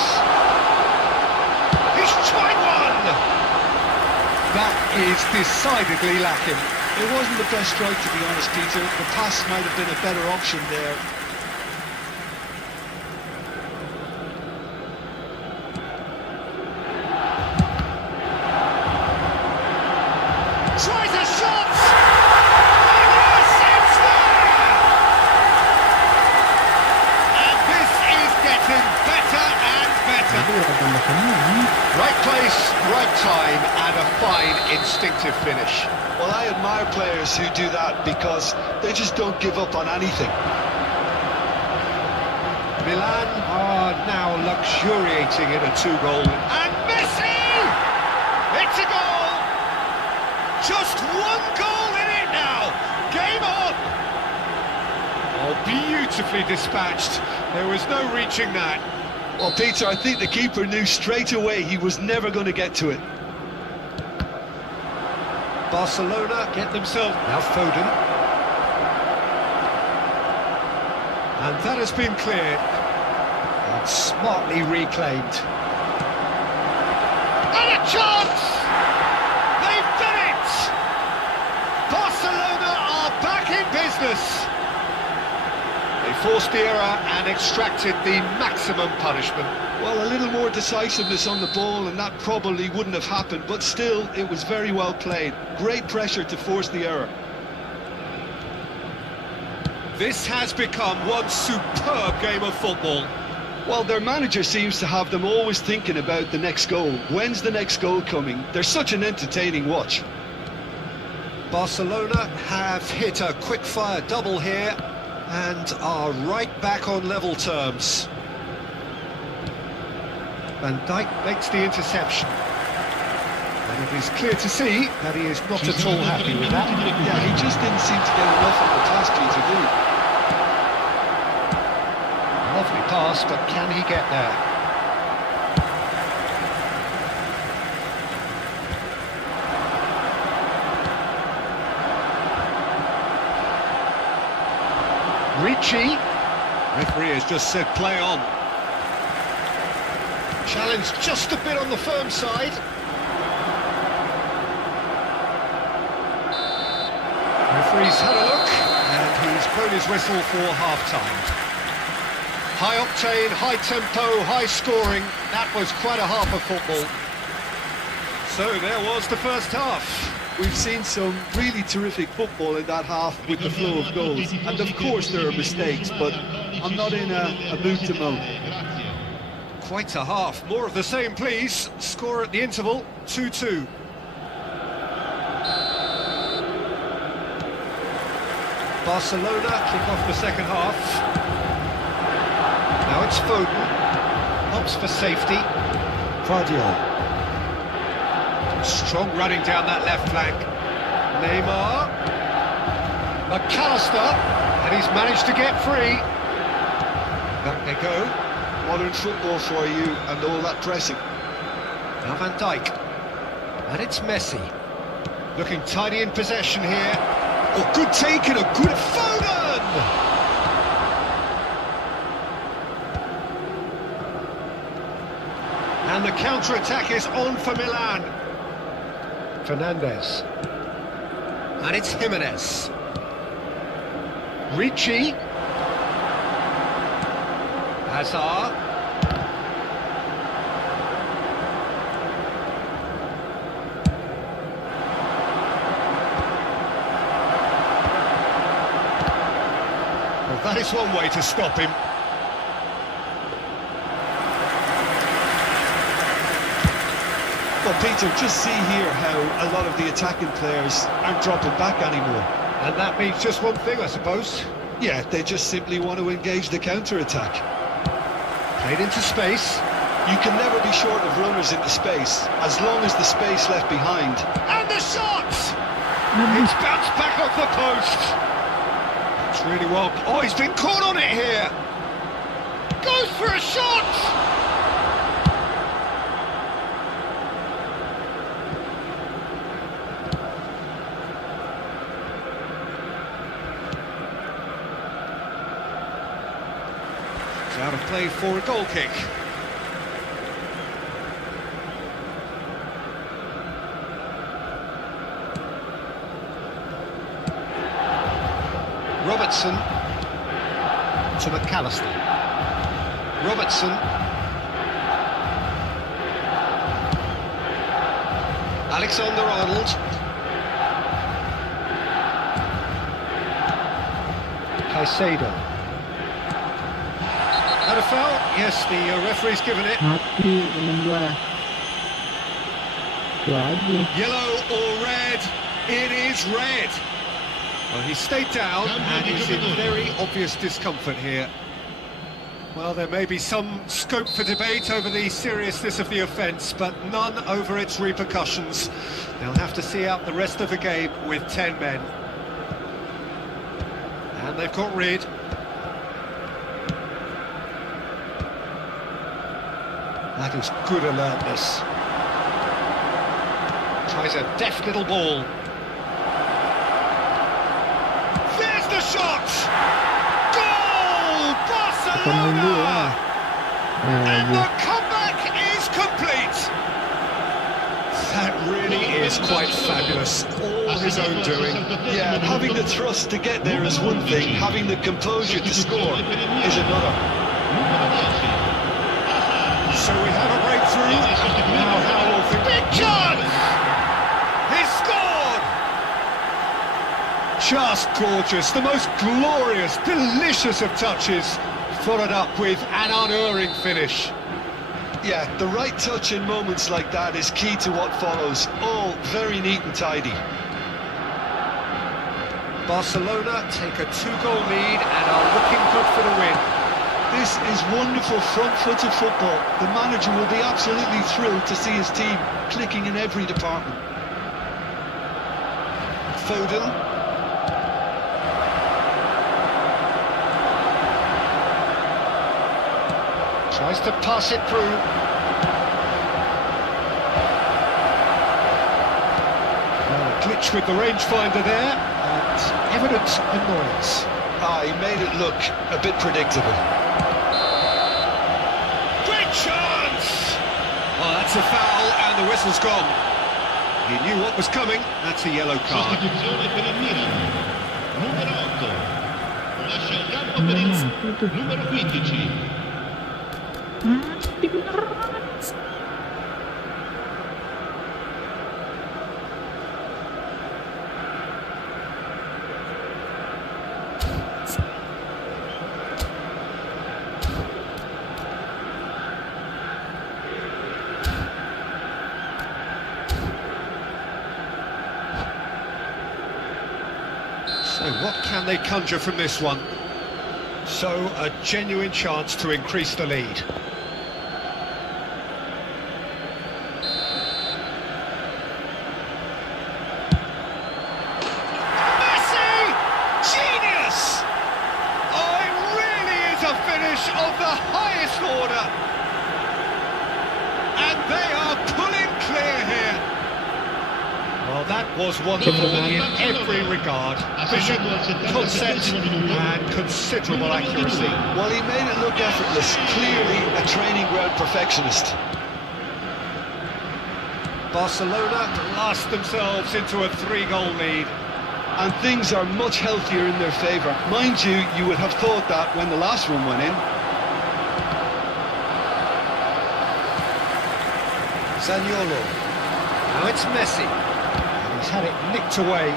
He's tried one! That is decidedly lacking. It wasn't the best strike, to be honest, Peter. The pass might have been a better option there. Tries a shot! And yes, it's there! And this is getting better and better. Right place, right time, and a fine instinctive finish. Well, I admire players who do that because they just don't give up on anything. Milan are now luxuriating in a 2-goal. And Messi! It's a goal! Just one goal in it now! Game on! Oh, beautifully dispatched. There was no reaching that. Well, Peter, I think the keeper knew straight away he was never going to get to it. Barcelona get themselves... Now Foden. And that has been cleared. And smartly reclaimed. And a chance! They've done it! Barcelona are back in business. They forced the error and extracted the maximum punishment. Well, a little more decisiveness on the ball and that probably wouldn't have happened, but still, it was very well played. Great pressure to force the error. This has become one superb game of football. Well, their manager seems to have them always thinking about the next goal. When's the next goal coming? They're such an entertaining watch. Barcelona have hit a quick-fire double here and are right back on level terms. Van Dijk makes the interception. And it is clear to see that he is not at all happy with that. Yeah, he just didn't seem to get enough on the task, Peter, did he? Lovely pass, but can he get there? Ricci. Referee has just said play on. Challenge just a bit on the firm side. Referee's had a look, and he's blown his whistle for half-time. High octane, high tempo, high scoring. That was quite a half of football. So there was the first half. We've seen some really terrific football in that half with the flow of goals. And of course there are mistakes, but I'm not in a mood to moan. Quite a half. More of the same, please. Score at the interval, 2-2. Barcelona kick off the second half. Now it's Foden. Helps for safety. Guardiola. Strong running down that left flank. Neymar. McAllister. And he's managed to get free. Back they go. Modern football for you and all that pressing. Now Van Dijk. And it's Messi. Looking tidy in possession here. Oh, good take and a good Foden! And the counter-attack is on for Milan. Fernandez. And it's Jimenez. Ricci. Hazard. Well, that is one way to stop him. The Peter, just see here how a lot of the attacking players aren't dropping back anymore. And that means just one thing, I suppose. Yeah, they just simply want to engage the counter-attack. Played into space. You can never be short of runners into space, as long as the space left behind. And the shot! It's bounced back off the post. It's really well. Oh, he's been caught on it here. Goes for a shot! It's out of play for a goal kick. Robertson to McAllister. Robertson. Alexander-Arnold. Caicedo. And a foul? Yes, the referee's given it. Mati temen gua. Lagi. Yellow or red? It is red. Well, he stayed down and he's in very obvious discomfort here. Well, there may be some scope for debate over the seriousness of the offence, but none over its repercussions. They'll have to see out the rest of the game with 10 men. And they've got rid. That is good alertness. Tries a deft little ball. The shot! Goal! Barcelona! And the comeback is complete! That really is quite fabulous. All his own doing. Yeah, having the thrust to get there is one thing, having the composure to score is another. So we have a breakthrough. Now how will things... Big chance! He's scored! Just gorgeous, the most glorious, delicious of touches, followed up with an unerring finish. Yeah, the right touch in moments like that is key to what follows, all very neat and tidy. Barcelona take a 2-goal lead and are looking good for the win. This is wonderful front-footed football. The manager will be absolutely thrilled to see his team clicking in every department. Foden. Tries to pass it through. Well, a glitch with the rangefinder there, and evident annoyance. He made it look a bit predictable. Great chance! Oh, that's a foul, and the whistle's gone. He knew what was coming. That's a yellow card. Sostituzione per il Milan. Numero 8. Lascia il campo per il numero 15. So what can they conjure from this one? So a genuine chance to increase the lead. Of the highest order, and they are pulling clear here. Well, that was wonderful in every regard. Vision, concept, and considerable accuracy. Well, he made it look effortless, clearly a training ground perfectionist. Barcelona blast themselves into a 3-goal lead. And things are much healthier in their favour. Mind you, you would have thought that when the last one went in. Zaniolo. Now it's Messi. And he's had it nicked away.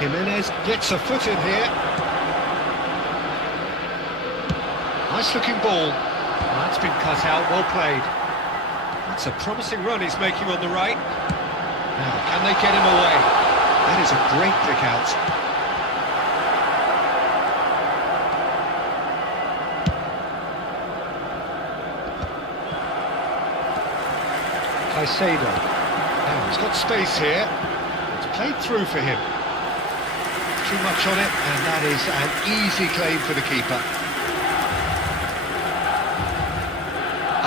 Jimenez gets a foot in here. Nice looking ball. That's been cut out, well played. That's a promising run he's making on the right. Now, can they get him away? That is a great pick out. Caicedo. Now, he's got space here. It's played through for him. Too much on it, and that is an easy claim for the keeper.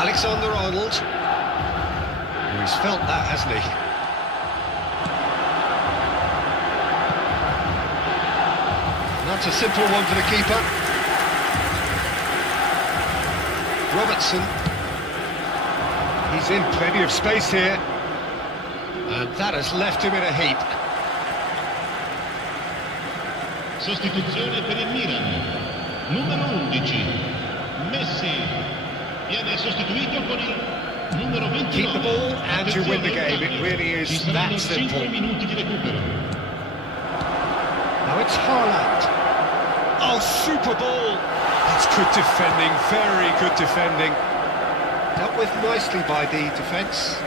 Alexander-Arnold. Oh, he's felt that, hasn't he? That's a simple one for the keeper. Robertson. He's in plenty of space here. And that has left him in a heap. Sostituzione per il Milan. Numero 11. Messi. Viene sostituito con il numero 29. Keep the ball and you win the game. It really is that simple. 5 minuti di recupero. Now it's Haaland. Oh, super ball. That's good defending, very good defending. Dealt with nicely by the defence.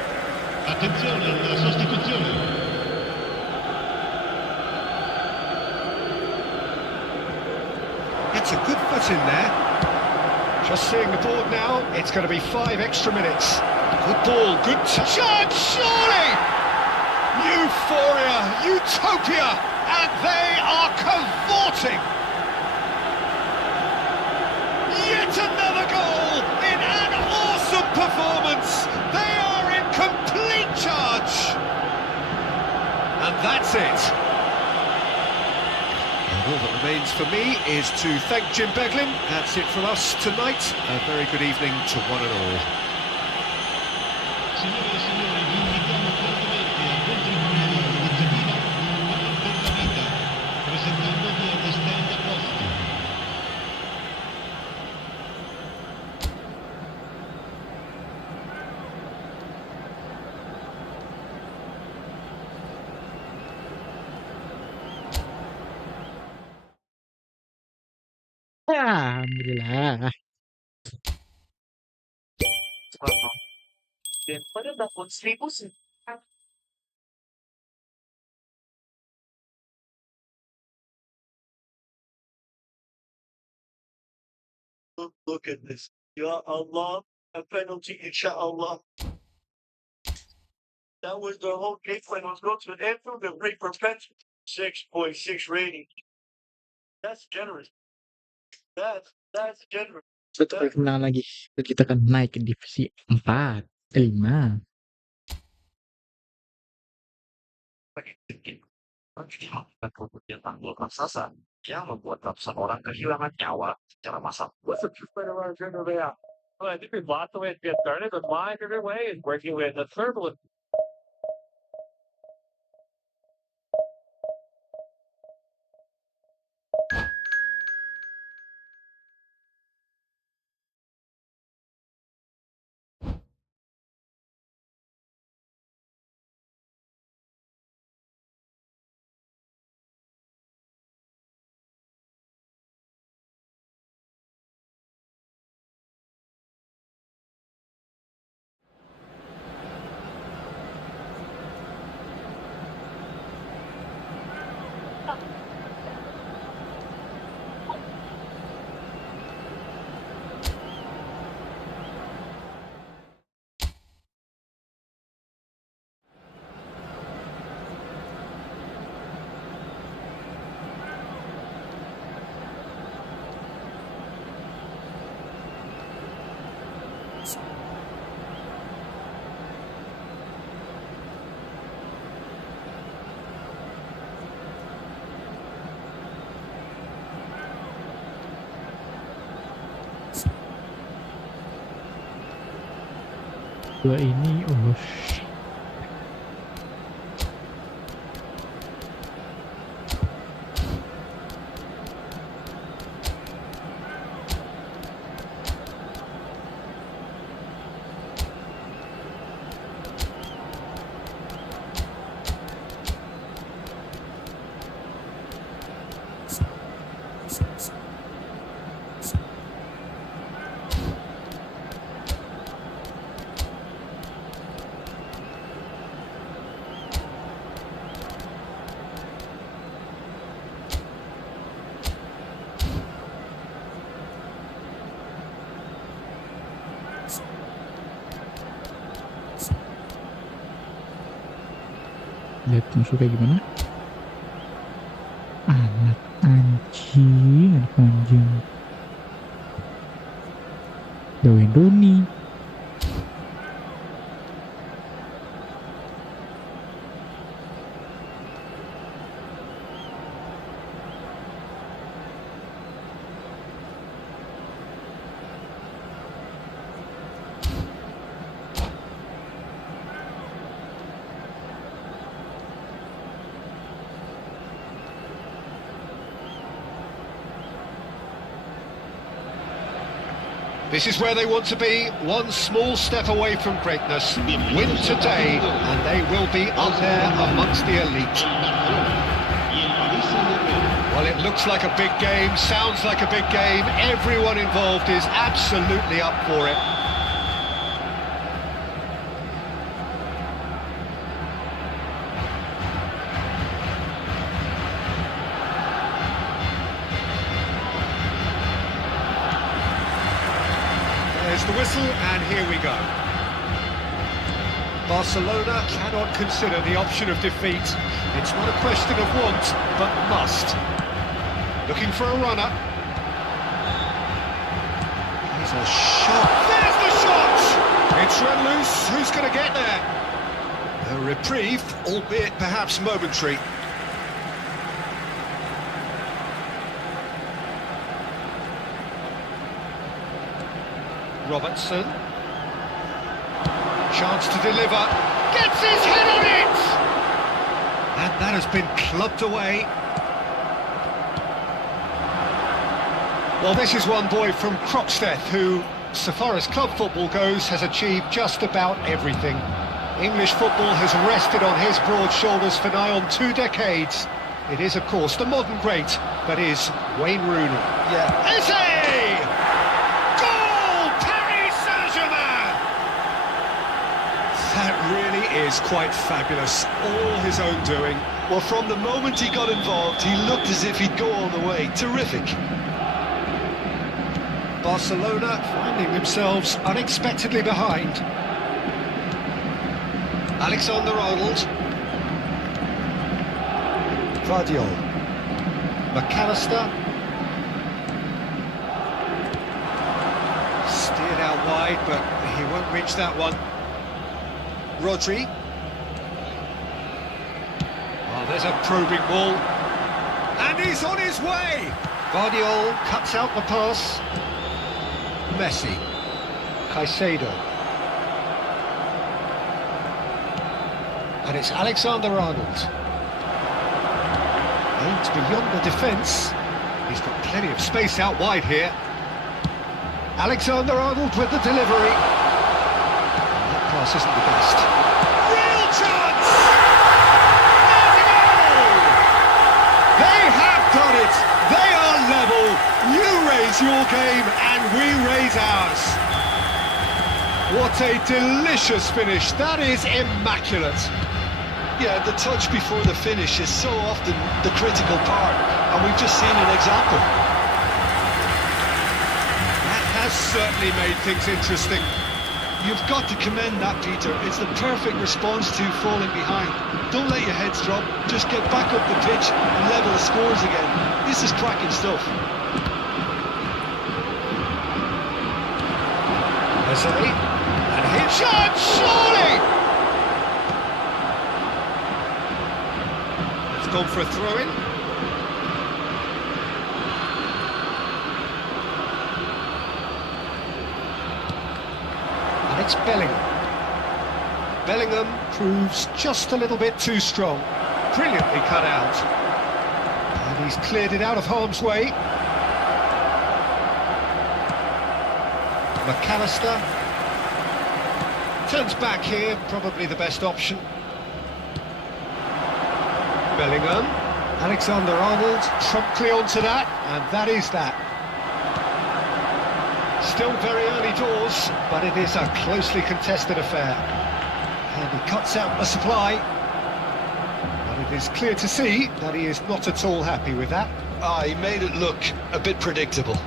Attenzione alla sostituzione. That's a good foot in there. Just seeing the board now, it's going to be 5 extra minutes. Good ball, good chance, surely! Euphoria, utopia, and they are cavorting! Yet another goal in an awesome performance! They are in complete charge! And that's it. All that remains for me is to thank Jim Beglin. That's it from us tonight. A very good evening to one and all. Signore e signori, vi invitiamo fortemente a contribuire all'iniziativa Un Gol per la Vita, presentandovi agli stand appositi. Alhamdulillah. Daripada dapat 1,000 sih. Look at this. Ya Allah, a penalty, inshallah. That was the whole game plan was going to end through the rate perpetual. 6.6 rating. That's generous. That's generous. Satu kali kemenangan lagi. Kita akan naik ke divisi 4, 5. Kemudian tanggul raksasa yang membuat ratusan orang kehilangan nyawa secara massal. What's the truth of our agenda there? Well, I think we've lost the way to get started, but my favorite way is working with the turbulent. Dua ini, Lihat musuh kayak gimana. Anak anjing, anak anjing. Jauhin Rooney. This is where they want to be, one small step away from greatness. Win today, and they will be up there amongst the elite. Well, it looks like a big game, sounds like a big game. Everyone involved is absolutely up for it. There's the whistle, and here we go. Barcelona cannot consider the option of defeat. It's not a question of want, but must. Looking for a runner. Here's a shot. There's the shot! It's run loose. Who's going to get there? A reprieve, albeit perhaps momentary. Robertson. Chance to deliver. Gets his head on it! And that has been clubbed away. Well, this is one boy from Croxteth who, so far as club football goes, has achieved just about everything. English football has rested on his broad shoulders for nigh on 2 decades. It is, of course, the modern great that is Wayne Rooney. Yeah. Eze! Goal! Paris Saint-Germain! That really is quite fabulous. All his own doing. Well, from the moment he got involved, he looked as if he'd go all the way. Terrific. Barcelona finding themselves unexpectedly behind. Alexander-Arnold. Vardiol. McAllister. Steered out wide, but he won't reach that one. Rodri. Oh, there's a probing ball. And he's on his way! Vardiol cuts out the pass. Messi. Caicedo. And it's Alexander-Arnold. Aimed beyond the defence. He's got plenty of space out wide here. Alexander-Arnold with the delivery. That pass isn't the best. Real chance! There's a goal! They have done it! They are level! You raise your game and we raise ours. What a delicious finish. That is immaculate. Yeah, the touch before the finish is so often the critical part, and we've just seen an example. That has certainly made things interesting. You've got to commend that, Peter. It's the perfect response to falling behind. Don't let your heads drop. Just get back up the pitch and level the scores again. This is cracking stuff. Eze, and hit shot, surely! It's gone for a throw-in. And it's Bellingham. Bellingham proves just a little bit too strong. Brilliantly cut out. And he's cleared it out of harm's way. McAllister turns back here, probably the best option. Bellingham, Alexander-Arnold promptly onto that, and that is that. Still very early doors, but it is a closely contested affair. And he cuts out the supply, but it is clear to see that he is not at all happy with that. He made it look a bit predictable.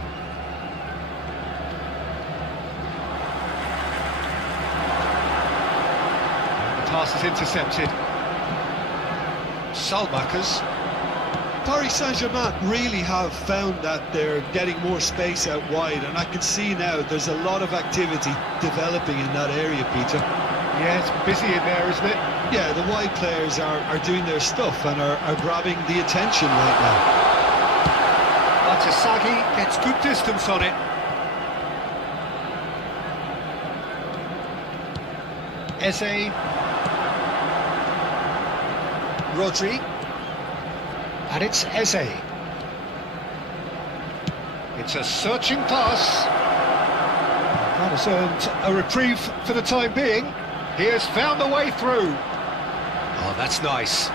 Pass is intercepted. Salmakers. Paris Saint-Germain really have found that they're getting more space out wide, and I can see now there's a lot of activity developing in that area, Peter. Yeah, it's busy in there, isn't it? Yeah, the wide players are doing their stuff and are grabbing the attention right now. Batasagi gets good distance on it. Eze. Rodri. And it's Eze. It's a searching pass. That has earned a reprieve for the time being. He has found the way through. Oh, that's nice.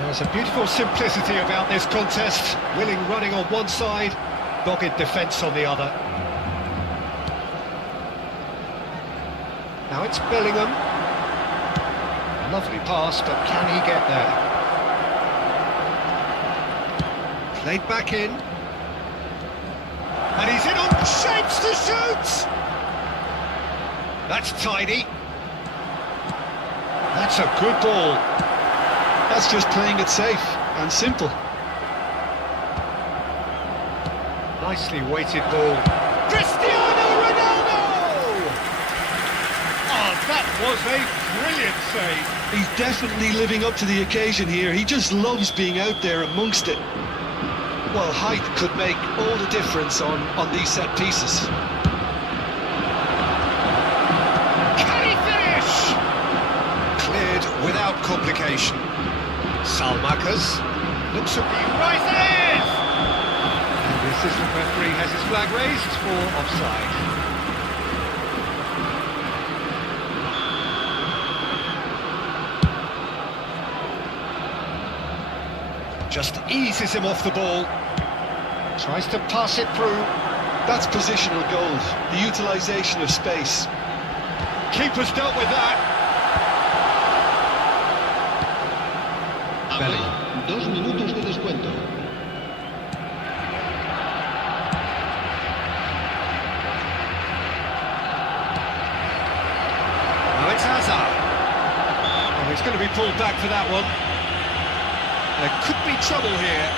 There's a beautiful simplicity about this contest. Willing running on one side, dogged defence on the other. Now it's Bellingham. Lovely pass, but can he get there? Played back in. And he's in on shapes to shoot! That's tidy. That's a good ball. That's just playing it safe and simple. Nicely weighted ball. Cristiano Ronaldo! Oh, that was a brilliant save. He's definitely living up to the occasion here. He just loves being out there amongst it. Well, height could make all the difference on these set pieces. Can he finish? Cleared without complication. Salmakers looks to be right there. And the assistant referee has his flag raised for offside. Just eases him off the ball. Tries to pass it through. That's positional gold, the utilisation of space. Keeper's dealt with that. Habrá 2 minutos de descuento. Now it's Hazard. Oh, he's going to be pulled back for that one. There could be trouble here.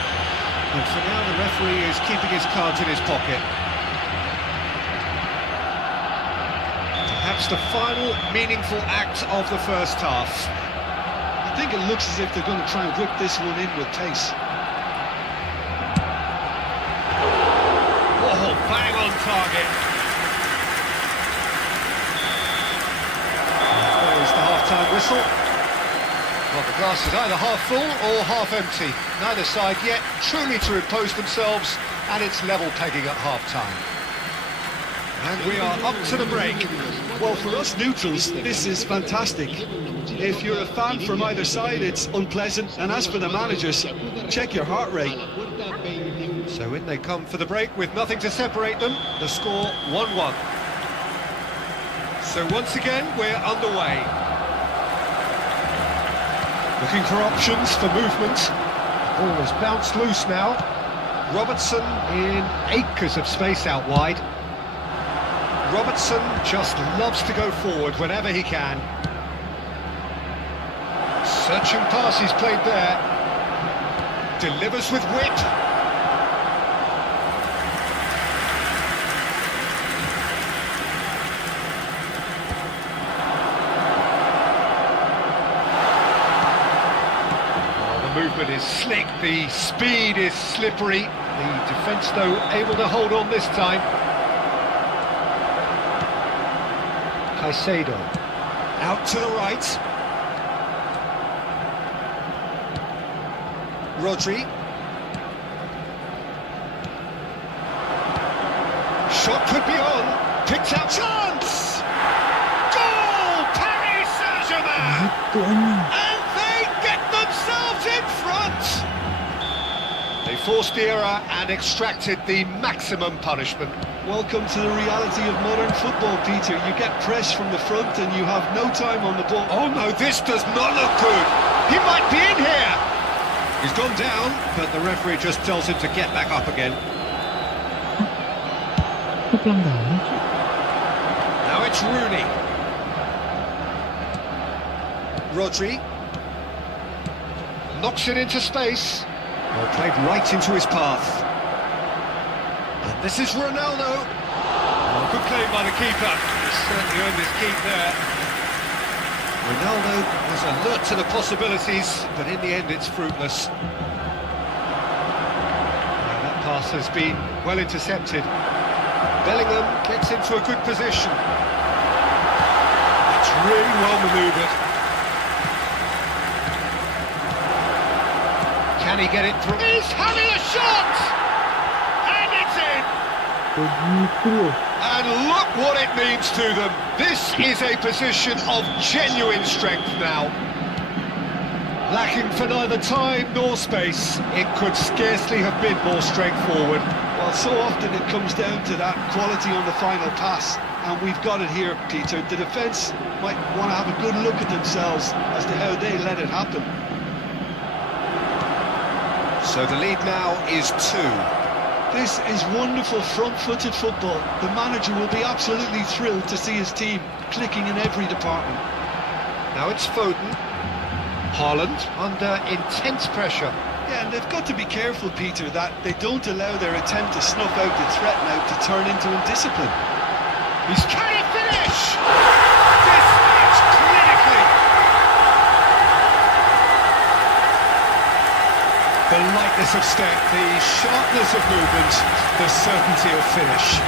But for now, the referee is keeping his cards in his pocket. Perhaps the final meaningful act of the first half. I think it looks as if they're going to try and whip this one in with pace. Oh, bang on target. There is the half-time whistle. Well, the glass is either half full or half empty. Neither side yet truly to impose themselves, and it's level pegging at half-time. And we are up to the break. Well, for us neutrals, this is fantastic. If you're a fan from either side, it's unpleasant. And as for the managers, check your heart rate. So in they come for the break with nothing to separate them. The score 1-1. So once again, we're underway. Looking for options for movement. The ball has bounced loose now. Robertson in acres of space out wide. Robertson just loves to go forward whenever he can. Searching pass he's played there. Delivers with wit. The movement is slick, the speed is slippery. The defence, though, able to hold on this time. Caicedo out to the right. Rodri. Shot could be on. Picked out chance. Goal! Paris Saint-Germain. And they get themselves in front. They forced the error and extracted the maximum punishment. Welcome to the reality of modern football, Peter. You get press from the front and you have no time on the ball. Oh no, this does not look good. He might be in here. He's gone down, but the referee just tells him to get back up again. Pelanggaran. Now it's Rooney. Rodri. knocks it into space. Well, played right into his path. And this is Ronaldo. Oh, good play by the keeper. He's certainly earned his keep there. Ronaldo was alert to the possibilities, but in the end it's fruitless. That pass has been well intercepted. Bellingham gets into a good position. It's really well manoeuvred. Can he get it through? He's having a shot! And it's in! Begitu loh. And look what it means to them. This is a position of genuine strength now. Lacking for neither time nor space, it could scarcely have been more straightforward. Well, so often it comes down to that quality on the final pass, and we've got it here, Peter. The defence might want to have a good look at themselves as to how they let it happen. So the lead now is 2. This is wonderful front-footed football. The manager will be absolutely thrilled to see his team clicking in every department. Now it's Foden. Haaland under intense pressure. Yeah, and they've got to be careful, Peter, that they don't allow their attempt to snuff out the threat now to turn into indiscipline. He's can he finish? Dispatched clinically. The lightness of step, the sharpness of movement, the certainty of finish.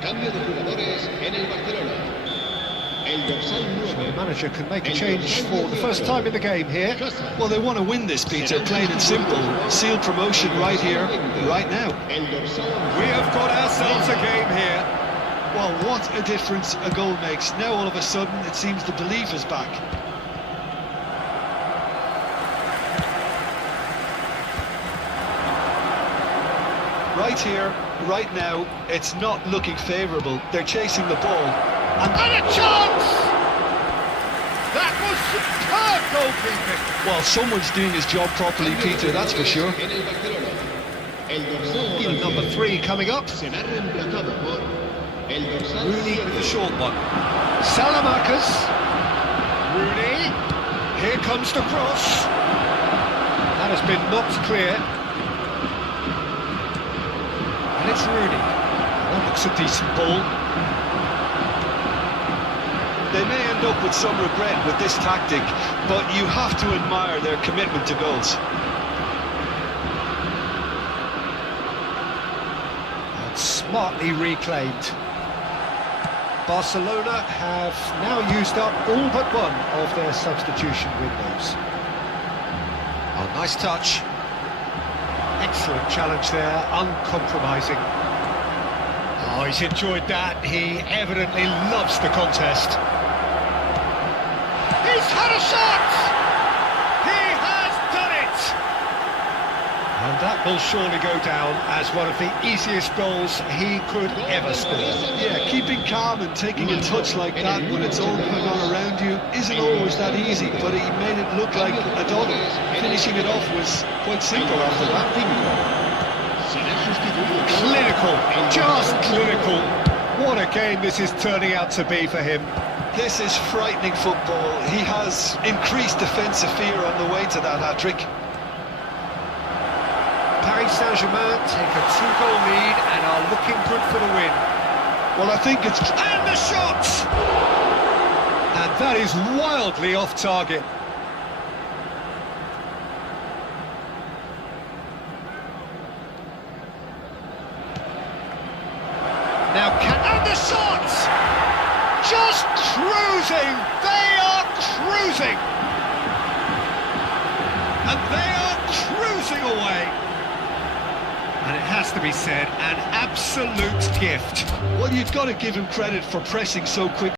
Cambio de jugadores en el Barcelona. El dorsal 9. The manager can make a change for the first time in the game here. Well, they want to win this, Peter, plain and simple. Seal promotion right here, right now. We have got ourselves a game here. Well, what a difference a goal makes. Now all of a sudden it seems the belief is back. Right here, right now, it's not looking favourable. They're chasing the ball. And a chance! That was superb goalkeeping. Well, someone's doing his job properly, Peter, that's for sure. En el Barcelona. El dorsal And number 3 coming up. será reemplazado por el dorsal Rooney with the short one. Salamakers. Rooney. Here comes the cross. That has been knocked clear. And it's Rooney. That looks a decent ball. They may end up with some regret with this tactic, but you have to admire their commitment to goals. And smartly reclaimed. Barcelona have now used up all but one of their substitution windows. Oh, nice touch. Excellent challenge there, uncompromising. Oh, he's enjoyed that. He evidently loves the contest. He's had a shot! He has done it! And that will surely go down as one of the easiest goals he could ever score. Yeah, keeping calm and taking a touch like that when it's all going on around you isn't always that easy, but he made it look like a dog. Finishing it off was quite simple after that. Clinical, just clinical. What a game this is turning out to be for him. This is frightening football. He has increased defensive fear on the way to that hat-trick. Paris Saint-Germain take a 2-goal lead and are looking good for the win. Well, I think it's... And the shot! And that is wildly off target. Now and the shot! Just cruising! They are cruising! And they are cruising away! to be said, an absolute gift. Well, you've got to give him credit for pressing so quick.